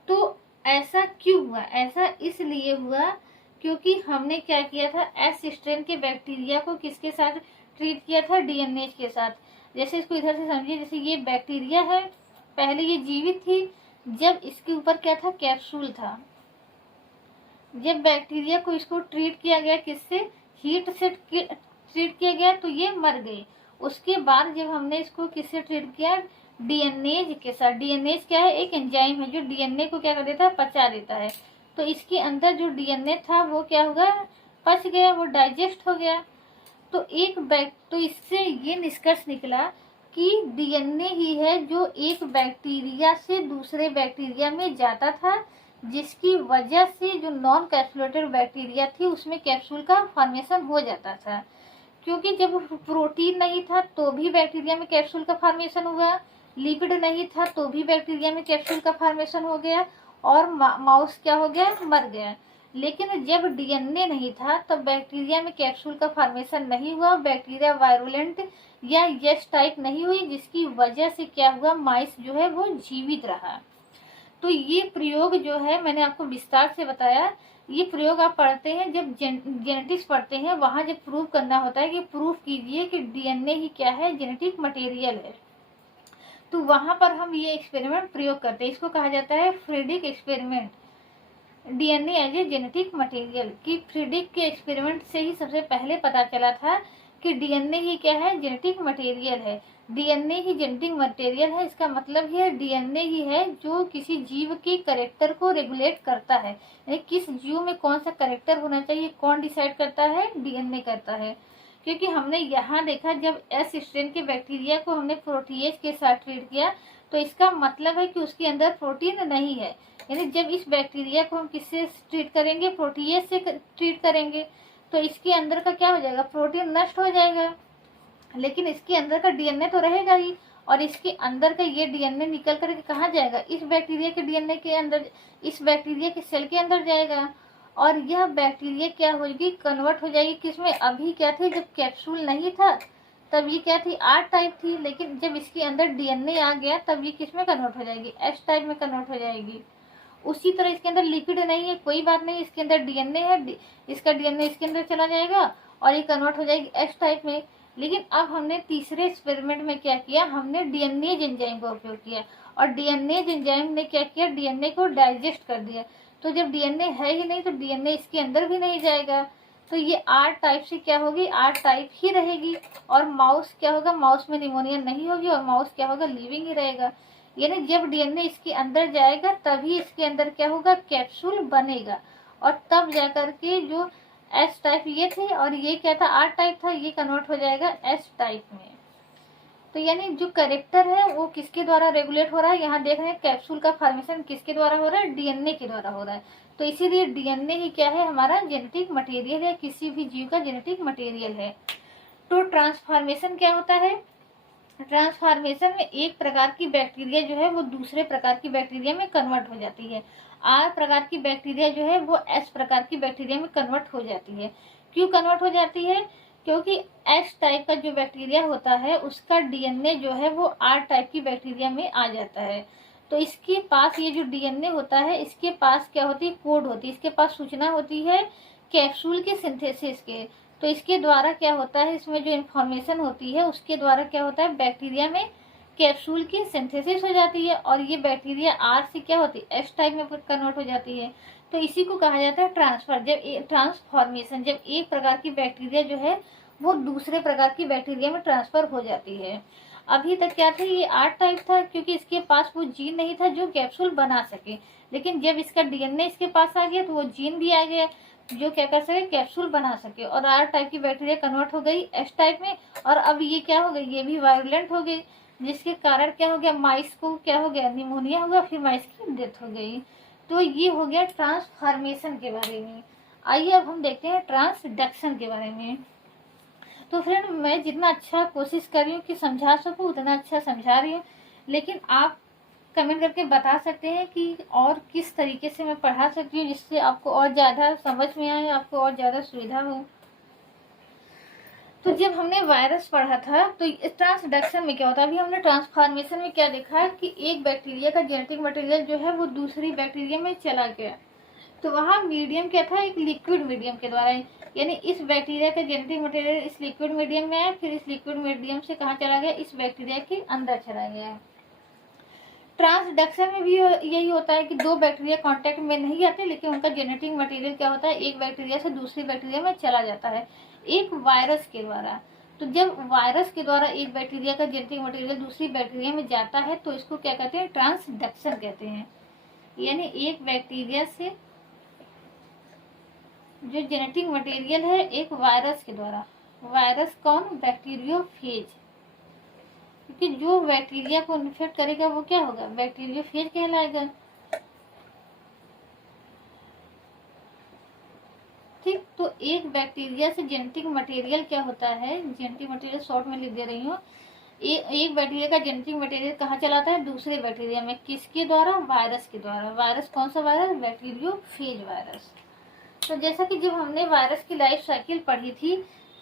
तो ऐसा क्यों हुआ, ऐसा इसलिए हुआ क्योंकि हमने क्या किया था, एस स्ट्रेन के बैक्टीरिया को किसके साथ ट्रीट किया था, डीएनए के साथ। जैसे इसको इधर से समझिए, जैसे ये बैक्टीरिया है, पहले ये जीवित थी, जब इसके ऊपर क्या था, कैप्सूल था। जब बैक्टीरिया को इसको ट्रीट किया गया, किससे, हीट से ट्रीट किया गया, तो ये मर गई। उसके बाद जब हमने इसको किससे ट्रीट किया, डीएनएज के साथ। डीएनएज क्या है, एक एंजाइम है जो डीएनए को क्या कर देता है, पचा देता है। तो इसके अंदर जो डीएनए था वो क्या होगा, पच गया, वो डाइजेस्ट हो गया। तो इससे ये निष्कर्ष निकला कि डीएनए ही है जो एक बैक्टीरिया से दूसरे बैक्टीरिया में जाता था, जिसकी वजह से जो नॉन कैप्सुलेटेड बैक्टीरिया थी उसमें कैप्सूल का फॉर्मेशन हो जाता था। क्योंकि जब प्रोटीन नहीं था तो भी बैक्टीरिया में कैप्सूल का फॉर्मेशन हुआ, लिपिड नहीं था तो भी बैक्टीरिया में कैप्सूल का फॉर्मेशन हो गया और माउस क्या हो गया, मर गया। लेकिन जब डीएनए नहीं था तब बैक्टीरिया में कैप्सूल का फॉर्मेशन नहीं हुआ, बैक्टीरिया वायरुलेंट या यस टाइप नहीं हुई, जिसकी वजह से क्या हुआ, माइस जो है वो जीवित रहा। तो ये प्रयोग जो है मैंने आपको विस्तार से बताया। ये प्रयोग आप पढ़ते हैं जब जेनेटिक्स पढ़ते हैं, वहां जब प्रूव करना होता है कि प्रूफ कीजिए कि डीएनए ही क्या है, जेनेटिक मटेरियल है, तो वहां पर हम ये एक्सपेरिमेंट प्रयोग करते हैं। इसको कहा जाता है फ्रीडिक experiment, DNA as a genetic material. कि फ्रीडिक के एक्सपेरिमेंट से ही सबसे पहले पता चला था कि डीएनए ही क्या है, जेनेटिक मटेरियल है। डीएनए ही जेनेटिक मटेरियल है, इसका मतलब है डीएनए ही है जो किसी जीव के कैरेक्टर को रेगुलेट करता है। यानी किस जीव में कौन सा कैरेक्टर होना चाहिए कौन डिसाइड करता है, डीएनए करता है। क्योंकि हमने यहाँ देखा जब एस स्ट्रेन के बैक्टीरिया को हमने प्रोटीएज के साथ ट्रीट किया तो इसका मतलब है कि उसके अंदर प्रोटीन नहीं है। यानी जब इस बैक्टीरिया को हम किससे ट्रीट करेंगे, प्रोटीएज से ट्रीट करेंगे, तो इसके अंदर का क्या हो जाएगा, प्रोटीन नष्ट हो जाएगा, लेकिन इसके अंदर का डीएनए तो रहेगा ही। और इसके अंदर का ये डीएनए निकल करके कहाँ जाएगा, इस बैक्टीरिया के डीएनए के अंदर, इस बैक्टीरिया के सेल के अंदर जाएगा। और यह बैक्टीरिया क्या होगी, कन्वर्ट हो जाएगी किसमें, अभी क्या थी जब कैप्सूल नहीं था तब ये क्या थी, आर टाइप थी, लेकिन जब इसके अंदर डीएनए आ गया तब ये किसमें कन्वर्ट हो जाएगी, एस टाइप में कन्वर्ट हो जाएगी। उसी तरह इसके अंदर लिपिड नहीं है, कोई बात नहीं, इसके अंदर डीएनए है, इसका डीएनए इसके अंदर चला जाएगा और ये कन्वर्ट हो जाएगी एस टाइप में। लेकिन अब हमने तीसरे एक्सपेरिमेंट में क्या किया, हमने डीएनए एंजाइम का उपयोग किया और डीएनए एंजाइम ने क्या किया, डीएनए को डाइजेस्ट कर दिया। तो जब डीएनए है ही नहीं तो डीएनए इसके अंदर भी नहीं जाएगा, तो ये आर टाइप से क्या होगी, आर टाइप ही रहेगी। और माउस क्या होगा, माउस में निमोनिया नहीं होगी और माउस क्या होगा, लिविंग ही रहेगा। यानी जब डीएनए इसके अंदर जाएगा तभी इसके अंदर क्या होगा, कैप्सूल बनेगा, और तब जाकर के जो एस टाइप ये थे और ये क्या था, आर टाइप था, ये कन्वर्ट हो जाएगा एस टाइप में। तो यानी जो कैरेक्टर है वो किसके द्वारा रेगुलेट हो रहा है, यहाँ देख रहे हैं कैप्सूल का फॉर्मेशन किसके द्वारा हो रहा है, डीएनए के द्वारा हो रहा है। तो इसीलिए डीएनए ही क्या है, हमारा जेनेटिक मटेरियल है, किसी भी जीव का जेनेटिक मटेरियल है। तो ट्रांसफॉर्मेशन क्या होता है, ट्रांसफॉर्मेशन में एक प्रकार की बैक्टीरिया जो है वो दूसरे प्रकार की बैक्टीरिया में कन्वर्ट हो जाती है। आर प्रकार की बैक्टीरिया जो है वो एस प्रकार की बैक्टीरिया में कन्वर्ट हो जाती है। क्यों कन्वर्ट हो जाती है, क्योंकि एस टाइप का जो बैक्टीरिया होता है उसका डीएनए जो है वो आर टाइप की बैक्टीरिया में आ जाता है। तो इसके पास ये जो डीएनए होता है इसके पास क्या होती है, कोड होती है, इसके पास सूचना होती है कैप्सूल के सिंथेसिस के। तो इसके द्वारा क्या होता है, इसमें जो इन्फॉर्मेशन होती है उसके द्वारा क्या होता है, बैक्टीरिया में कैप्सूल की सिंथेसिस हो जाती है और ये बैक्टीरिया आर से क्या होती है, एस टाइप में कन्वर्ट हो जाती है। तो इसी को कहा जाता है ट्रांसफर, जब ट्रांसफॉर्मेशन, जब एक प्रकार की बैक्टीरिया जो है वो दूसरे प्रकार की बैक्टीरिया में ट्रांसफर हो जाती है। अभी तक क्या था, ये आर टाइप था क्योंकि इसके पास वो जीन नहीं था जो कैप्सूल बना सके, लेकिन जब इसका डीएनए इसके पास आ गया तो वो जीन भी आ गया जो क्या कर सके, कैप्सूल बना सके, और आर टाइप की बैक्टीरिया कन्वर्ट हो गई एस टाइप में। और अब ये क्या हो गई, ये भी वायरुलेंट हो गई, जिसके कारण क्या हो गया, माइस को क्या हो गया, निमोनिया हुआ, फिर माइस की डेथ हो गई। तो ये हो गया ट्रांसफॉर्मेशन के बारे में। आइए अब हम देखते हैं ट्रांसडक्शन के बारे में। तो फ्रेंड मैं जितना अच्छा कोशिश कर रही हूँ कि समझा सकूँ उतना अच्छा समझा रही हूँ, लेकिन आप कमेंट करके बता सकते हैं कि और किस तरीके से मैं पढ़ा सकती हूँ जिससे आपको और ज़्यादा समझ में आए, आपको और ज़्यादा सुविधा हो। तो जब हमने वायरस पढ़ा था तो इस ट्रांसडक्शन में क्या होता है, अभी हमने ट्रांसफॉर्मेशन में क्या देखा है कि एक बैक्टीरिया का जेनेटिक मटेरियल जो है वो दूसरी बैक्टीरिया में चला गया। तो वहाँ मीडियम क्या था, एक लिक्विड मीडियम के द्वारा, यानी इस बैक्टीरिया का जेनेटिक मटेरियल इस लिक्विड मीडियम में आया, फिर इस लिक्विड मीडियम से कहाँ चला गया, इस बैक्टीरिया के अंदर चला गया। ट्रांसडक्शन में भी यही होता है कि दो बैक्टीरिया कांटेक्ट में नहीं आते, लेकिन उनका जेनेटिक मटेरियल क्या होता है, एक बैक्टीरिया से दूसरी बैक्टीरिया में चला जाता है एक वायरस के द्वारा। तो जब वायरस के द्वारा एक बैक्टीरिया का जेनेटिक मटेरियल दूसरी बैक्टीरिया में जाता है तो इसको क्या कहते हैं, ट्रांसडक्शन कहते हैं। यानी एक बैक्टीरिया से जो जेनेटिक मटेरियल है एक वायरस के द्वारा, वायरस कौन, बैक्टीरियोफेज, क्योंकि जो बैक्टीरिया को इन्फेक्ट करेगा वो क्या होगा, बैक्टीरियोफेज कहलाएगा। ठीक, तो एक बैक्टीरिया से जेनेटिक मटेरियल क्या होता है, जेनेटिक मटेरियल शॉर्ट में लिख दे रही हूँ, एक बैक्टीरिया का जेनेटिक मटेरियल कहाँ चलाता है, दूसरे बैक्टीरिया में, किसके द्वारा, वायरस के द्वारा। वायरस कौन सा वायरस, बैक्टीरियोफेज वायरस। तो जैसा कि जब हमने वायरस की लाइफ साइकिल पढ़ी थी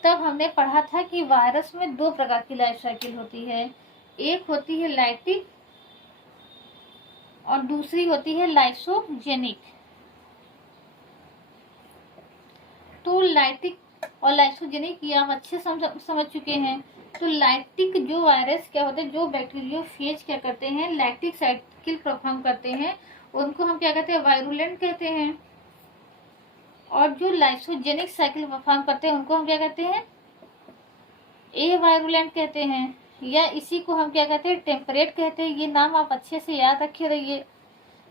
तब हमने पढ़ा था कि वायरस में दो प्रकार की लाइफ साइकिल होती है, एक होती है लाइटिक और दूसरी होती है लाइसोजेनिक। तो लाइटिक और लाइसोजेनिक ये आप अच्छे समझ चुके हैं। तो लाइटिक जो वायरस क्या होते हैं, जो बैक्टीरियोफेज क्या करते हैं, लैक्टिक साइकिल परफॉर्म करते हैं, उनको हम क्या कहते हैं, वायरुलेंट कहते हैं। और जो लाइसोजेनिक साइकिल परफॉर्म करते हैं उनको हम क्या कहते हैं, ए वायरुलेंट कहते हैं, या इसी को हम क्या कहते हैं, टेम्परेट कहते हैं। ये नाम आप अच्छे से याद रखे रहिए,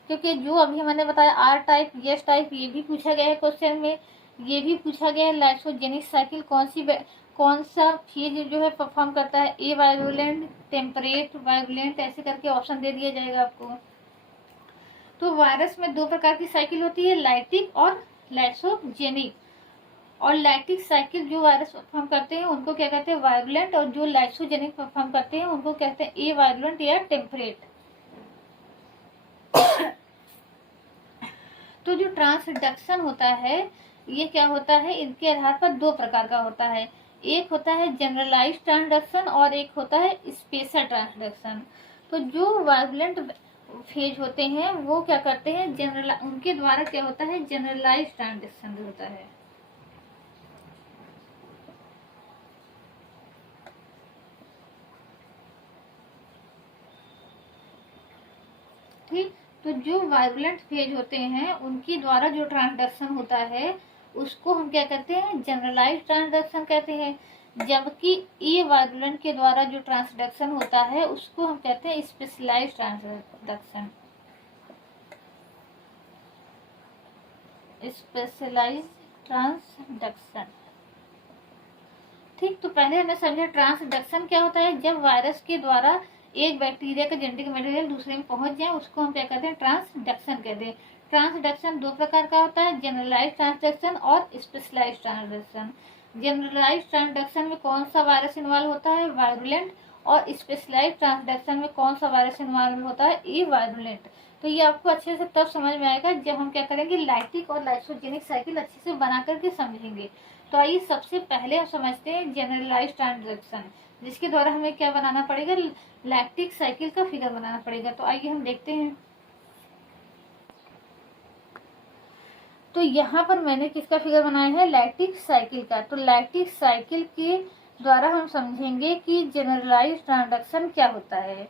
क्योंकि जो अभी मैंने बताया आर टाइप, एस टाइप, ये भी पूछा गया है क्वेश्चन में। ये भी पूछा गया है लाइसोजेनिक साइकिल कौन सा फेज जो है परफॉर्म करता है, ए वायरुलेंट, टेम्परेट, वायरुलेंट, ऐसे करके ऑप्शन दे दिया जाएगा आपको। तो वायरस में दो प्रकार की साइकिल होती है, लाइटिक और लाइसोजेनिक। और लाइटिक साइकिल जो वायरस परफॉर्म करते हैं उनको क्या कहते हैं, वायरुलेंट, और जो लाइसोजेनिक परफॉर्म करते हैं उनको कहते हैं ए वायरुलेंट या टेम्परेट। तो जो ट्रांसडक्शन होता है ये क्या होता है, इनके आधार पर दो प्रकार का होता है। एक होता है जनरलाइज ट्रांसडक्शन और एक होता है स्पेशल ट्रांसडक्शन। तो जो वायरुलेंट फेज होते हैं वो क्या करते हैं, उनके द्वारा क्या होता है, जनरलाइज ट्रांसडक्शन होता है। ठीक, तो जो वायरुलेंट फेज होते हैं उनके द्वारा जो ट्रांसडक्शन होता है उसको हम क्या कहते हैं, जनरलाइज ट्रांसडक्शन कहते हैं। जबकि ए वायरुलेंट के द्वारा जो ट्रांसडक्शन होता है उसको हम कहते हैं स्पेशलाइज ट्रांसडक्शन। Specialise transduction. ठीक, तो पहले हमने समझा ट्रांसडक्शन क्या होता है, जब वायरस के द्वारा एक बैक्टीरिया का जेनेटिक मटेरियल दूसरे में पहुंच जाए उसको हम क्या कहते हैं, ट्रांसडक्शन कहते हैं। ट्रांसडक्शन दो प्रकार का होता है, जनरलाइज ट्रांसडक्शन और स्पेशलाइज ट्रांसडक्शन। जनरलाइज ट्रांसडक्शन में कौन सा वायरस इन्वॉल्व होता है, वायरुलेंट, और स्पेशलाइज ट्रांसडक्शन में कौन सा वायरस इन्वॉल्व होता है, ए वायरुलेंट। तो ये आपको अच्छे से तब समझ में आएगा जब हम क्या करेंगे, लाइटिक और लाइसोजेनिक साइकिल अच्छे से बना करके समझेंगे। तो आइए सबसे पहले हम समझते हैं जनरलाइज ट्रांसडक्शन, जिसके द्वारा हमें क्या बनाना पड़ेगा, लैक्टिक साइकिल का फिगर बनाना पड़ेगा। तो आइए हम देखते हैं। तो यहाँ पर मैंने किसका फिगर बनाया है, लैक्टिक साइकिल का। तो लैक्टिक साइकिल के द्वारा हम समझेंगे कि जनरलाइज ट्रांसडक्शन क्या होता है।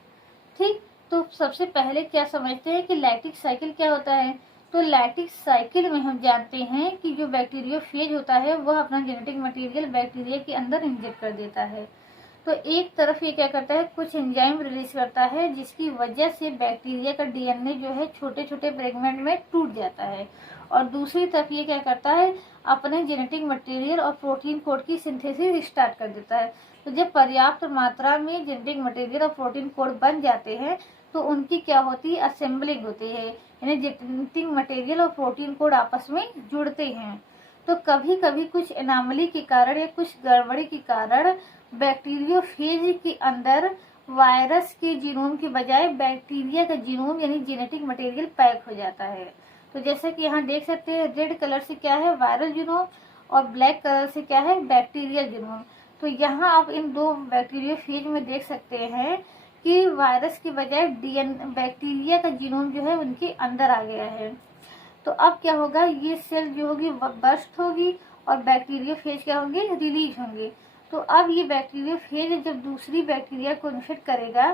ठीक, तो सबसे पहले क्या समझते हैं कि लैक्टिक साइकिल क्या होता है। तो लैक्टिक साइकिल में हम जानते हैं कि जो बैक्टीरियोफेज होता है वह अपना जेनेटिक मटेरियल बैक्टीरिया के अंदर इंजेक्ट कर देता है। तो एक तरफ ये क्या करता है, कुछ एंजाइम रिलीज करता है जिसकी वजह से बैक्टीरिया का डीएनए जो है छोटे छोटे फ्रेगमेंट में टूट जाता है, और दूसरी तरफ ये क्या करता है, अपने जेनेटिक मटेरियल और प्रोटीन कोड की सिंथेसिस स्टार्ट कर देता है। तो जब पर्याप्त मात्रा में जेनेटिक मटेरियल और प्रोटीन कोड बन जाते हैं तो उनकी क्या होती है, असेंबलिंग होती है, यानी जेनेटिक मटेरियल और प्रोटीन कोड आपस में जुड़ते हैं। तो कभी कभी कुछ एनामली के कारण या कुछ गड़बड़ी के कारण बैक्टीरियोफेज के अंदर वायरस के जीनोम के बजाय बैक्टीरिया का जीनोम यानी जेनेटिक मटेरियल पैक हो जाता है। तो जैसा कि यहाँ देख सकते हैं, रेड कलर से क्या है, वायरल जीनोम, और ब्लैक कलर से क्या है, बैक्टीरियल जीनोम। तो यहाँ आप इन दो बैक्टीरियोफेज में देख सकते हैं कि वायरस के बजाय बैक्टीरिया का जीनोम जो है उनके अंदर आ गया है। तो अब क्या होगा, ये सेल जो होगी बर्स्ट होगी और बैक्टीरियोफेज क्या होंगे, रिलीज होंगे। तो अब ये बैक्टीरियोफेज जब दूसरी बैक्टीरिया को इन्फेक्ट करेगा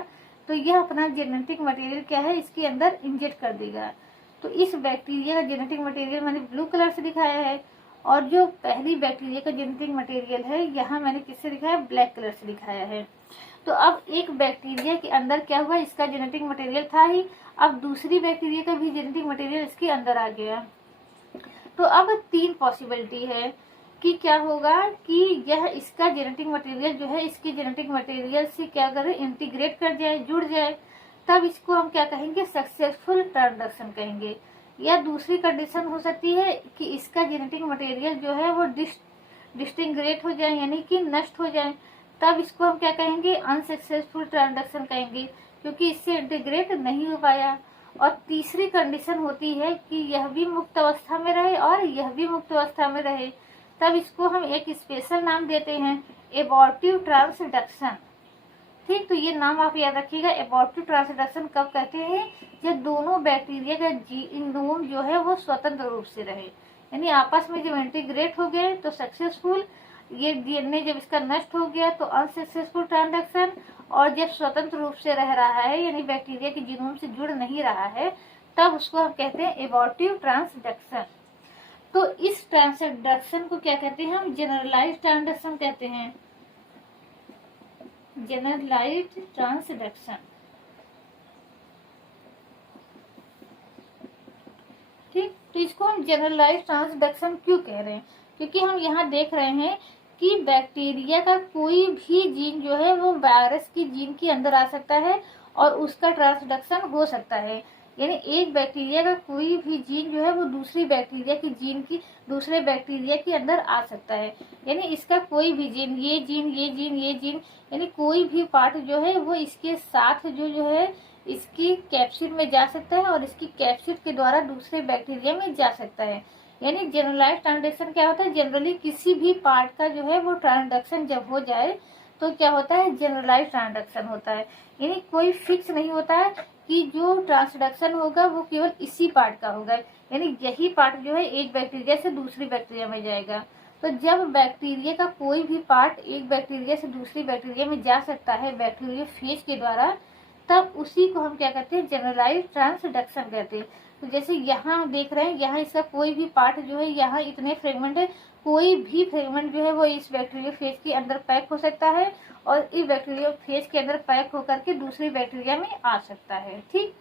तो यह अपना जेनेटिक मटेरियल क्या है, इसके अंदर इंजेक्ट कर देगा। तो इस बैक्टीरिया का जेनेटिक मटेरियल मैंने ब्लू कलर से दिखाया है, और जो पहली बैक्टीरिया का जेनेटिक मटेरियल है यहाँ मैंने किससे दिखाया, ब्लैक कलर से दिखाया है। तो अब एक बैक्टीरिया के अंदर क्या हुआ, इसका जेनेटिक मटेरियल था ही, अब दूसरी बैक्टीरिया का भी जेनेटिक मटेरियल इसके अंदर आ गया। तो अब तीन पॉसिबिलिटी है कि क्या होगा कि यह इसका जेनेटिक मटेरियल जो है इसके जेनेटिक मटेरियल से क्या करे, इंटीग्रेट कर जाए, जुड़ जाए, तब इसको हम क्या कहेंगे, सक्सेसफुल ट्रांसडक्शन कहेंगे। या दूसरी कंडीशन हो सकती है कि इसका जेनेटिक मटेरियल जो है वो डिस्टिंग्रेट हो जाए यानी कि नष्ट हो जाए, तब इसको हम क्या कहेंगे, अनसक्सेसफुल ट्रांसडक्शन कहेंगे, क्योंकि इससे इंटीग्रेट नहीं हो पाया। और तीसरी कंडीशन होती है कि यह भी मुक्त अवस्था में रहे और यह भी मुक्त अवस्था में रहे, तब इसको हम एक स्पेशल नाम देते हैं, एबॉर्टिव ट्रांसडक्शन। ठीक, तो ये नाम आप याद रखिएगा। एबॉर्टिव ट्रांसडक्शन कब कहते हैं, जब दोनों बैक्टीरिया का जीनोम जो है वो स्वतंत्र रूप से रहे, यानी आपस में जब इंटीग्रेट हो गए तो सक्सेसफुल, ये डीएनए जब इसका नष्ट हो गया तो अनसक्सेसफुल ट्रांसडक्शन, और जब स्वतंत्र रूप से रह रहा है यानी बैक्टीरिया के जीनोम से जुड़ नहीं रहा है तब उसको हम कहते हैं एबॉर्टिव ट्रांसडक्शन। तो इस ट्रांसडक्शन को क्या कहते हैं, हम जनरलाइज ट्रांसडक्शन कहते हैं। Generalized transduction. ठीक, तो इसको हम जनरलाइज्ड ट्रांसडक्शन क्यों कह रहे हैं? क्योंकि हम यहाँ देख रहे हैं कि बैक्टीरिया का कोई भी जीन जो है वो वायरस की जीन के अंदर आ सकता है और उसका ट्रांसडक्शन हो सकता है। यानी एक बैक्टीरिया का कोई भी जीन जो है वो दूसरी बैक्टीरिया की जीन की दूसरे बैक्टीरिया के अंदर आ सकता है। यानी इसका कोई भी जीन, ये जीन, ये जीन, ये जीन, यानी कोई भी पार्ट जो है वो इसके साथ जो है इसकी कैप्सूल में जा सकता है और इसकी कैप्सूल के द्वारा दूसरे बैक्टीरिया में जा सकता है। यानी जनरलाइज्ड ट्रांसडक्शन क्या होता है? जनरली किसी भी पार्ट का जो है वो ट्रांसडक्शन जब हो जाए तो क्या होता है? जनरलाइज्ड ट्रांसडक्शन होता है। यानी कोई फिक्स नहीं होता है कि जो ट्रांसडक्शन होगा वो केवल इसी पार्ट का होगा, यानी यही पार्ट जो है एक बैक्टीरिया से दूसरी बैक्टीरिया में जाएगा। तो जब बैक्टीरिया का कोई भी पार्ट एक बैक्टीरिया से दूसरी बैक्टीरिया में जा सकता है बैक्टीरिया फेज के द्वारा, तब उसी को हम क्या कहते हैं? जनरलाइज्ड ट्रांसडक्शन कहते हैं। तो जैसे यहाँ हम देख रहे हैं, यहाँ इसका कोई भी पार्ट जो है, यहाँ इतने फ्रेगमेंट है, कोई भी फ्रेगमेंट जो है वो इस बैक्टीरिया फेज के अंदर पैक हो सकता है और इस बैक्टीरिया फेज के अंदर पैक होकर के दूसरी बैक्टीरिया में आ सकता है। ठीक,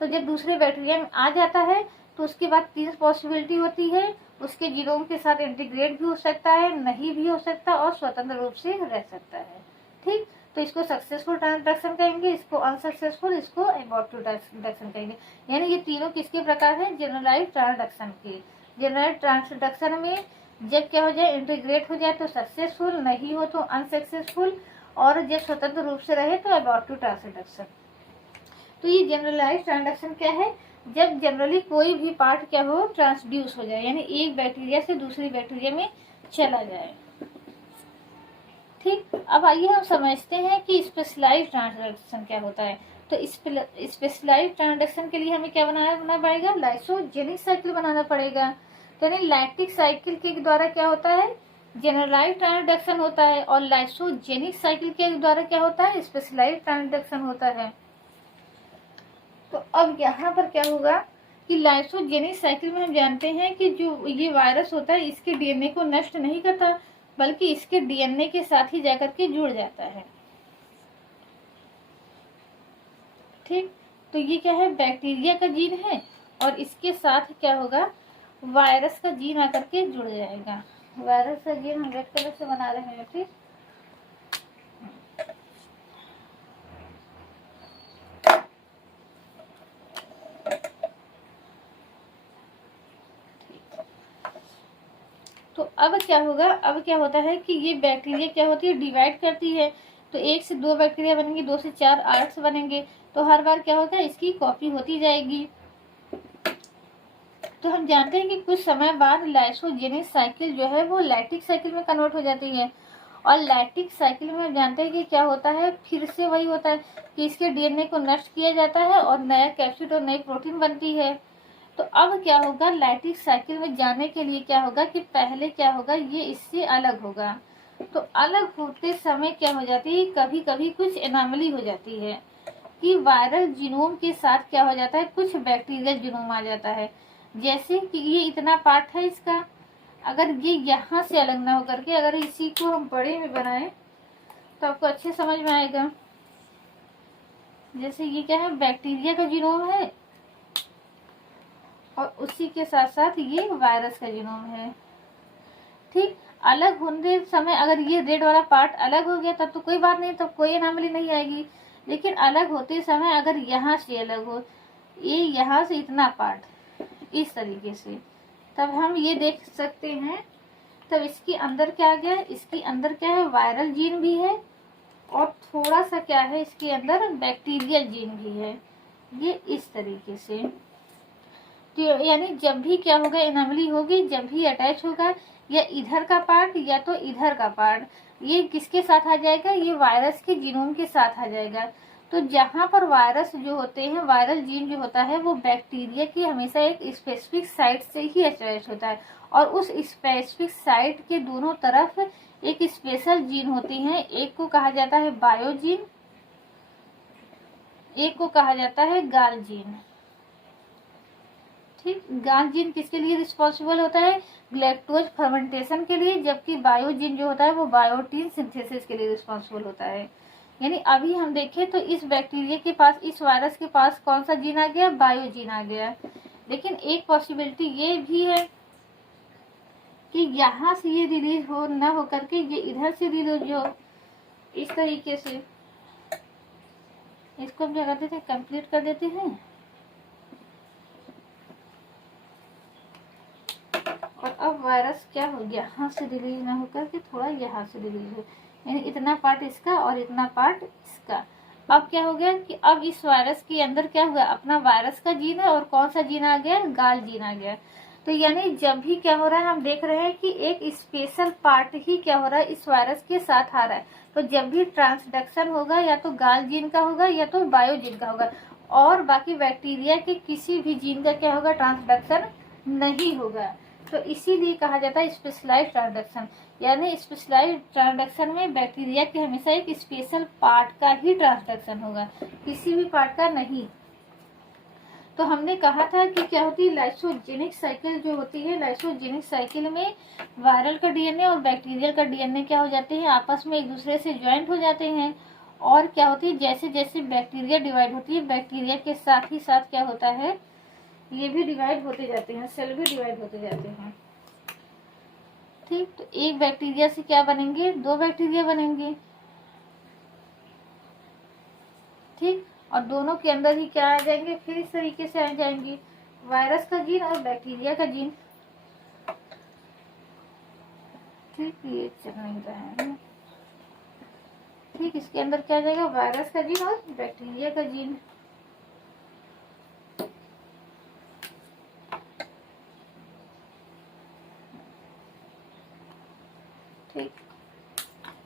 तो जब दूसरे बैक्टीरिया में आ जाता है तो उसके बाद 3 पॉसिबिलिटी होती है। उसके जीनोम के साथ इंटीग्रेट भी हो सकता है, नहीं भी हो सकता और स्वतंत्र रूप से रह सकता है। ठीक, तो इसको सक्सेसफुल ट्रांसडक्शन कहेंगे, इसको अनसक्सेसफुल, इसको एबॉर्टिव ट्रांसडक्शन कहेंगे। यानी ये तीनों किसके प्रकार हैं? जनरलाइज्ड ट्रांसडक्शन के। जनरलाइज्ड ट्रांसडक्शन में जब क्या हो जाए? इंटीग्रेट हो जाए तो सक्सेसफुल, नहीं हो तो अनसक्सेसफुल, और जब स्वतंत्र रूप से रहे तो एबॉर्टिव ट्रांसडक्शन। तो ये जनरलाइज्ड ट्रांसडक्शन क्या है? जब जनरली कोई भी पार्ट क्या हो? ट्रांसड्यूस हो जाए, यानी एक बैक्टीरिया से दूसरी बैक्टीरिया में चला जाए। ठीक, अब आइए हम समझते हैं कि स्पेशलाइज्ड ट्रांसडक्शन क्या होता है। तो स्पेशलाइज्ड ट्रांसडक्शन के लिए हमें क्या बनाना पड़ेगा? लाइसोजेनिक साइकिल बनाना पड़ेगा। तो यानी लैक्टिक साइकिल के द्वारा क्या होता है? जनरलाइज्ड ट्रांसडक्शन होता है, और लाइसोजेनिक साइकिल के द्वारा क्या होता है? स्पेशलाइज्ड ट्रांसडक्शन होता है। तो अब यहाँ पर क्या होगा कि लाइसोजेनिक साइकिल में हम जानते हैं कि जो ये वायरस होता है इसके डीएनए को नष्ट नहीं करता, बल्कि इसके डीएनए के साथ ही जाकर के जुड़ जाता है। ठीक, तो ये क्या है? बैक्टीरिया का जीन है और इसके साथ क्या होगा? वायरस का जीन आकर के जुड़ जाएगा। वायरस का जीन हम रेड कलर से बना रहे हैं। ठीक, तो अब क्या होगा? अब क्या होता है कि ये बैक्टीरिया क्या होती है? डिवाइड करती है। तो 1 से 2 बैक्टीरिया बनेंगे, 2 से 4 आर्ट्स बनेंगे। तो हर बार क्या होगा? इसकी कॉपी होती जाएगी। तो हम जानते हैं कि कुछ समय बाद लाइसोजेनिक साइकिल जो है वो लैक्टिक साइकिल में कन्वर्ट हो जाती है, और लैक्टिक साइकिल में हम जानते हैं कि क्या होता है? फिर से वही होता है कि इसके डीएनए को नष्ट किया जाता है और नया कैप्सिड और नई प्रोटीन बनती है। तो अब क्या होगा? लैक्टिक साइकिल में जाने के लिए क्या होगा कि पहले क्या होगा? ये इससे अलग होगा। तो अलग होते समय क्या हो जाती है? कभी कभी कुछ एनॉमली हो जाती है कि वायरल जीनोम के साथ क्या हो जाता है? कुछ बैक्टीरियल जीनोम आ जाता है। जैसे कि ये इतना पार्ट है इसका, अगर ये यहाँ से अलग ना होकर के अगर इसी को हम बड़े में बनाएं तो आपको अच्छे समझ में आएगा। जैसे ये क्या है? बैक्टीरिया का जीनोम है और उसी के साथ साथ ये वायरस का जीनोम है। ठीक, अलग होने समय अगर ये रेड वाला पार्ट अलग हो गया तब तो कोई बात नहीं, तब कोई एनॉमली नहीं आएगी। लेकिन अलग होते समय अगर यहाँ से अलग हो, ये यहाँ से इतना पार्ट इस तरीके से, तब हम ये देख सकते हैं। तब इसके अंदर क्या आ गया? इसके अंदर क्या है? वायरल जीन भी है और थोड़ा सा क्या है? इसके अंदर बैक्टीरियल जीन भी है। ये इस तरीके से, तो यानी जब भी क्या होगा? एनॉमली होगी, जब भी अटैच होगा या इधर का पार्ट या तो इधर का पार्ट, ये किसके साथ आ जाएगा? ये वायरस के जीनोम के साथ आ जाएगा। तो जहाँ पर वायरस जो होते हैं, वायरल जीन जो होता है वो बैक्टीरिया की हमेशा एक स्पेसिफिक साइट से ही अटैच होता है, और उस स्पेसिफिक साइट के दोनों तरफ एक स्पेशल जीन होती हैं। एक को कहा जाता है बायोजीन, एक को कहा जाता है गाल जीन। ठीक, गाल जीन किसके लिए रिस्पॉन्सिबल होता है? ग्लैक्टोज फर्मेंटेशन के लिए, जबकि बायोजीन जो होता है वो बायोटीन सिंथेसिस के लिए रिस्पॉन्सिबल होता है। यानी अभी हम देखें तो इस बैक्टीरिया के पास, इस वायरस के पास कौन सा जीन आ गया, बायो जीन आ गया। लेकिन एक पॉसिबिलिटी ये भी है कि यहाँ से ये रिलीज हो ना हो करके ये इधर से रिलीज हो, इस तरीके से। इसको हम क्या कर देते हैं, कंप्लीट कर देते हैं। और अब वायरस क्या हो गया, यहाँ से रिलीज ना होकर के थोड़ा यहाँ से रिलीज हो, यानी इतना पार्ट इसका और इतना पार्ट इसका। अब क्या हो गया कि अब इस वायरस के अंदर क्या हुआ, अपना वायरस का जीन है और कौन सा जीन आ गया, गाल जीन आ गया। तो यानी जब भी क्या हो रहा है, हम देख रहे हैं कि एक स्पेशल पार्ट ही क्या हो रहा है, इस वायरस के साथ आ रहा है। तो जब भी ट्रांसडक्शन होगा या तो गाल जीन का होगा या तो बायो जीन का होगा, और बाकी बैक्टीरिया के किसी भी जीन का क्या होगा, ट्रांसडक्शन नहीं होगा। तो इसीलिए कहा जाता है स्पेशलाइज्ड ट्रांसडक्शन। यानी स्पेशलाइज्ड ट्रांसडक्शन में बैक्टीरिया के हमेशा एक स्पेशल पार्ट का ही ट्रांसडक्शन होगा, किसी भी पार्ट का नहीं। तो हमने कहा था कि क्या होती है, लाइसोजेनिक साइकिल जो होती है, लाइसोजेनिक साइकिल में वायरल का डीएनए और बैक्टीरियल का डीएनए क्या हो जाते हैं, आपस में एक दूसरे से ज्वाइंट हो जाते हैं। और क्या होती है, जैसे जैसे बैक्टीरिया डिवाइड होती है, बैक्टीरिया के साथ ही साथ क्या होता है, ये भी डिवाइड होते जाते हैं, सेल भी डिवाइड होते जाते हैं। ठीक, तो एक बैक्टीरिया से क्या बनेंगे, दो बैक्टीरिया बनेंगे। ठीक, और दोनों के अंदर ही क्या आ जाएंगे, फिर इस तरीके से आ जाएंगे, वायरस का जीन और बैक्टीरिया का जीन। ठीक, ये चल नहीं रहा है। ठीक, इसके अंदर क्या आ जाएगा, वायरस का जीन और बैक्टीरिया का जीन। ठीक,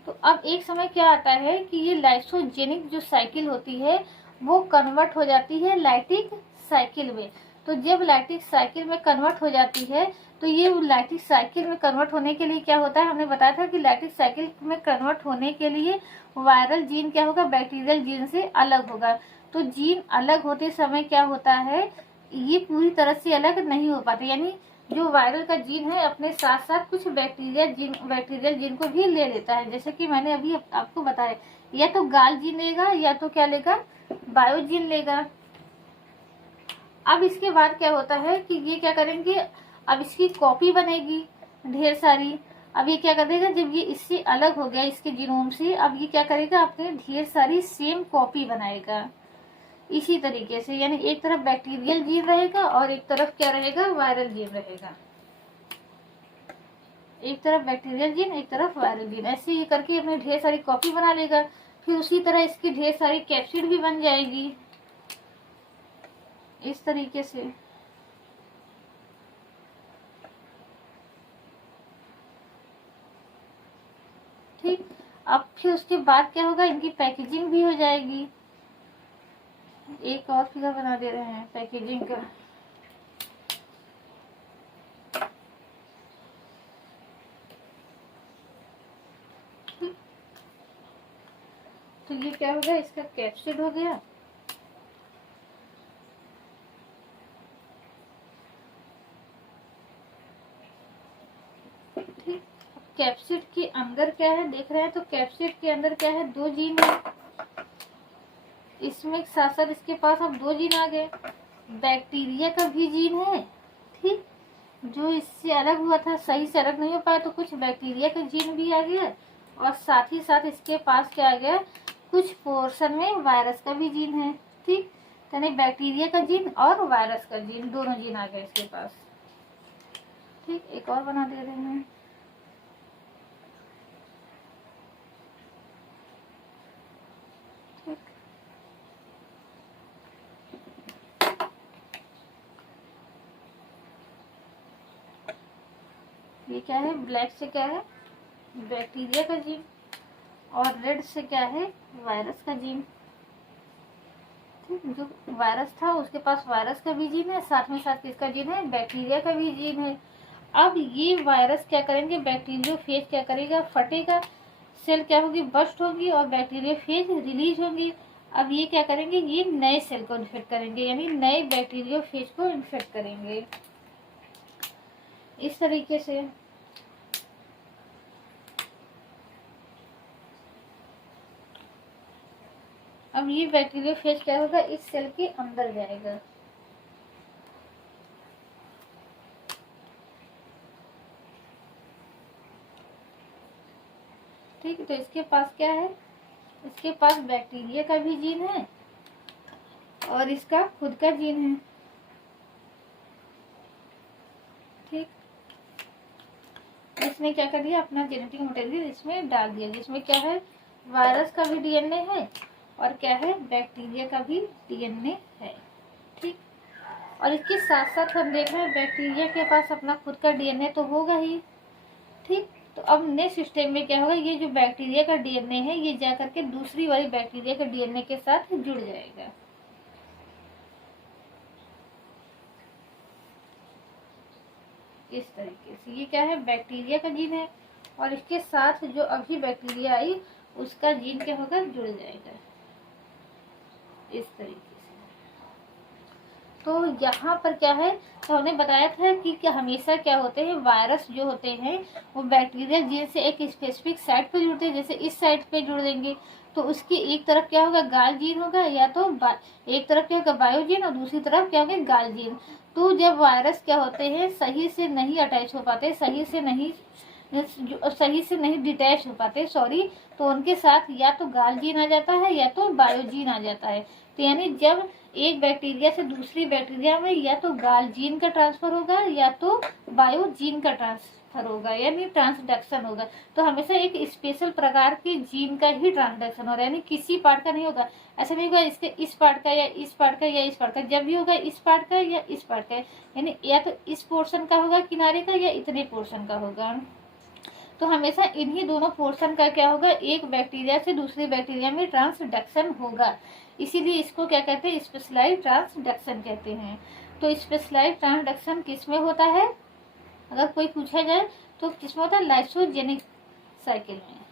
तो अब एक समय क्या आता है कि ये लाइसोजेनिक जो साइकिल होती है वो कन्वर्ट हो जाती है लाइटिक साइकिल में। तो जब लाइटिक साइकिल में कन्वर्ट हो जाती है, तो ये लाइटिक साइकिल में कन्वर्ट होने के लिए क्या होता है, हमने बताया था कि लाइटिक साइकिल में कन्वर्ट होने के लिए वायरल जीन क्या होगा, बैक्टीरियल जीन से अलग होगा। तो जीन अलग होते समय क्या होता है, ये पूरी तरह से अलग नहीं हो पाते, यानी जो वायरल का जीन है अपने साथ साथ कुछ बैक्टीरियल जीन को भी ले लेता है। जैसे कि मैंने अभी आपको बताया, या तो गाल जीन लेगा या तो क्या लेगा, बायो जीन लेगा। अब इसके बाद क्या होता है कि ये क्या करेंगे, अब इसकी कॉपी बनेगी ढेर सारी। अब ये क्या करेगा, जब ये इससे अलग हो गया इसके जीनोम से, अब ये क्या करेगा, अपने ढेर सारी सेम कॉपी बनाएगा इसी तरीके से। यानी एक तरफ बैक्टीरियल जीन रहेगा और एक तरफ क्या रहेगा, वायरल जीन रहेगा। एक तरफ बैक्टीरियल जीन, एक तरफ वायरल जीन, ऐसे ही करके अपने ढेर सारी कॉपी बना लेगा। फिर उसी तरह इसकी ढेर सारी कैप्सिड भी बन जाएगी इस तरीके से। ठीक, अब फिर उसके बाद क्या होगा, इनकी पैकेजिंग भी हो जाएगी। एक और फिगर बना दे रहे हैं पैकेजिंग का। तो ये क्या हो गया, इसका कैप्सिड हो गया। ठीक, कैप्सिड के अंदर क्या है देख रहे हैं, तो कैप्सिड के अंदर क्या है, दो जीन है। इसमें साथ साथ इसके पास अब दो जीन आ गए, बैक्टीरिया का भी जीन है। ठीक, जो इससे अलग हुआ था, सही से अलग नहीं हो पाया, तो कुछ बैक्टीरिया का जीन भी आ गया, और साथ ही साथ इसके पास क्या आ गया, कुछ पोर्शन में वायरस का भी जीन है। ठीक, यानी बैक्टीरिया का जीन और वायरस का जीन, दोनों जीन आ गए इसके पास। ठीक, एक और बना दे रहे हैं। ठीक, ये क्या है, ब्लैक से क्या है, बैक्टीरिया का जीन, और रेड से क्या है, वायरस का जीन। ठीक, जो वायरस था उसके पास वायरस का भी जीन है, साथ में साथ किसका जीन है, बैक्टीरिया का भी जीन है। अब ये वायरस क्या करेंगे, बैक्टीरियोफेज क्या करेगा, फटेगा, सेल क्या होगी, बस्ट होगी, और बैक्टीरियोफेज रिलीज होंगी। अब ये क्या करेंगे, ये नए सेल को इन्फेक्ट करेंगे, यानी नए बैक्टीरियोफेज को इन्फेक्ट करेंगे इस तरीके से। अब ये बैक्टीरिया फेज क्या होगा, इस सेल के अंदर जाएगा। ठीक, तो इसके पास क्या है, इसके पास बैक्टीरिया का भी जीन है और इसका खुद का जीन है। ठीक, इसने क्या कर दिया, अपना जेनेटिक मटेरियल इसमें डाल दिया, जिसमें क्या है, वायरस का भी डीएनए है और क्या है, बैक्टीरिया का भी डीएनए है। ठीक, और इसके साथ साथ हम देख रहे हैं बैक्टीरिया के पास अपना खुद का डीएनए तो होगा ही। ठीक, तो अब नेक्स्ट स्टेप में क्या होगा, ये जो बैक्टीरिया का डीएनए है ये जाकर के दूसरी वाली बैक्टीरिया के डीएनए के साथ जुड़ जाएगा। इस तरीके से ये क्या है, बैक्टीरिया का जीन है और इसके साथ जो अभी बैक्टीरिया आई उसका जीन क्या होगा, जुड़ जाएगा इस तरीके से। तो यहाँ पर क्या है, तो हमने बताया था कि क्या हमेशा क्या होते हैं, वायरस जो होते हैं वो बैक्टीरिया जीन से एक स्पेसिफिक साइट पे जुड़ते हैं। जैसे इस साइट पे जुड़ देंगे तो उसकी एक तरफ क्या होगा, गाल जीन होगा, या तो एक तरफ क्या होगा, बायोजीन, और दूसरी तरफ क्या होगा, गाल जीन। तो जब वायरस क्या होते हैं सही से नहीं अटैच हो पाते, सही से नहीं डिटैच हो पाते, सॉरी, तो उनके साथ या तो गाल जीन आ जाता है या तो बायोजीन आ जाता है। तो यानी जब एक बैक्टीरिया से दूसरी बैक्टीरिया में या तो गाल जीन का ट्रांसफर होगा या तो बायोजीन का ट्रांसफर होगा, यानी ट्रांसडक्शन होगा। तो हमेशा एक स्पेशल प्रकार के जीन का ही ट्रांसडक्शन हो रहा है, यानी किसी पार्ट का नहीं होगा। ऐसा नहीं होगा इसके इस पार्ट का या इस पार्ट का या इस पार्ट का, जब भी होगा इस पार्ट का या इस पार्ट का, यानी या तो इस पोर्शन का होगा किनारे का या इतने पोर्शन का होगा। तो हमेशा इन्हीं दोनों पोर्शन का क्या होगा, एक बैक्टीरिया से दूसरी बैक्टीरिया में ट्रांसडक्शन होगा। इसीलिए इसको क्या कहते हैं, स्पेशलाइज्ड ट्रांसडक्शन कहते हैं। तो स्पेशलाइज्ड ट्रांसडक्शन किसमें होता है, अगर कोई पूछा जाए तो किसमें होता है, लाइसोजेनिक साइकिल में।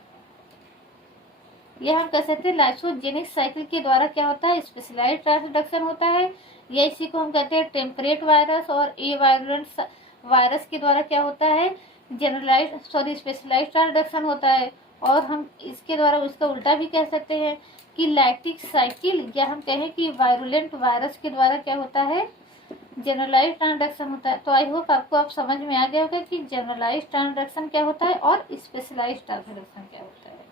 यह हम कह सकते हैं लाइसोजेनिक साइकिल के द्वारा क्या होता है, स्पेशलाइज्ड ट्रांसडक्शन होता है। या इसी को हम कहते हैं टेम्परेट वायरस और ए वायरस के द्वारा क्या होता है, स्पेशलाइज्ड ट्रांसडक्शन होता है। और हम इसके द्वारा उसका उल्टा भी कह सकते हैं कि लैक्टिक साइकिल, या हम कहें कि वायरुलेंट वायरस के द्वारा क्या होता है, जनरलाइज्ड ट्रांसडक्शन होता है। तो आई होप आपको अब समझ में आ गया होगा कि जनरलाइज्ड ट्रांसडक्शन क्या होता है और स्पेशलाइज्ड ट्रांसडक्शन क्या होता है।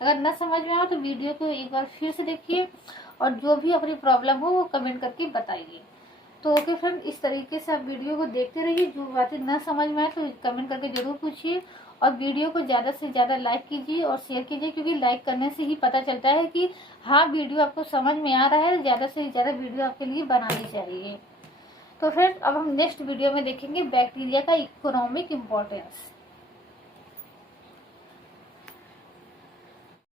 अगर न समझ में आए तो वीडियो को एक बार फिर से देखिए और जो भी अपनी प्रॉब्लम हो वो कमेंट करके बताइए। तो ओके फ्रेंड, इस तरीके से आप वीडियो को देखते रहिए। जो बातें न समझ में आए तो कमेंट करके जरूर पूछिए और वीडियो को ज़्यादा से ज़्यादा लाइक कीजिए और शेयर कीजिए, क्योंकि लाइक करने से ही पता चलता है कि हाँ वीडियो आपको समझ में आ रहा है। ज़्यादा से ज़्यादा वीडियो आपके लिए बनानी चाहिए। तो फ्रेंड्स अब हम नेक्स्ट वीडियो में देखेंगे बैक्टीरिया का इकोनॉमिक इम्पोर्टेंस।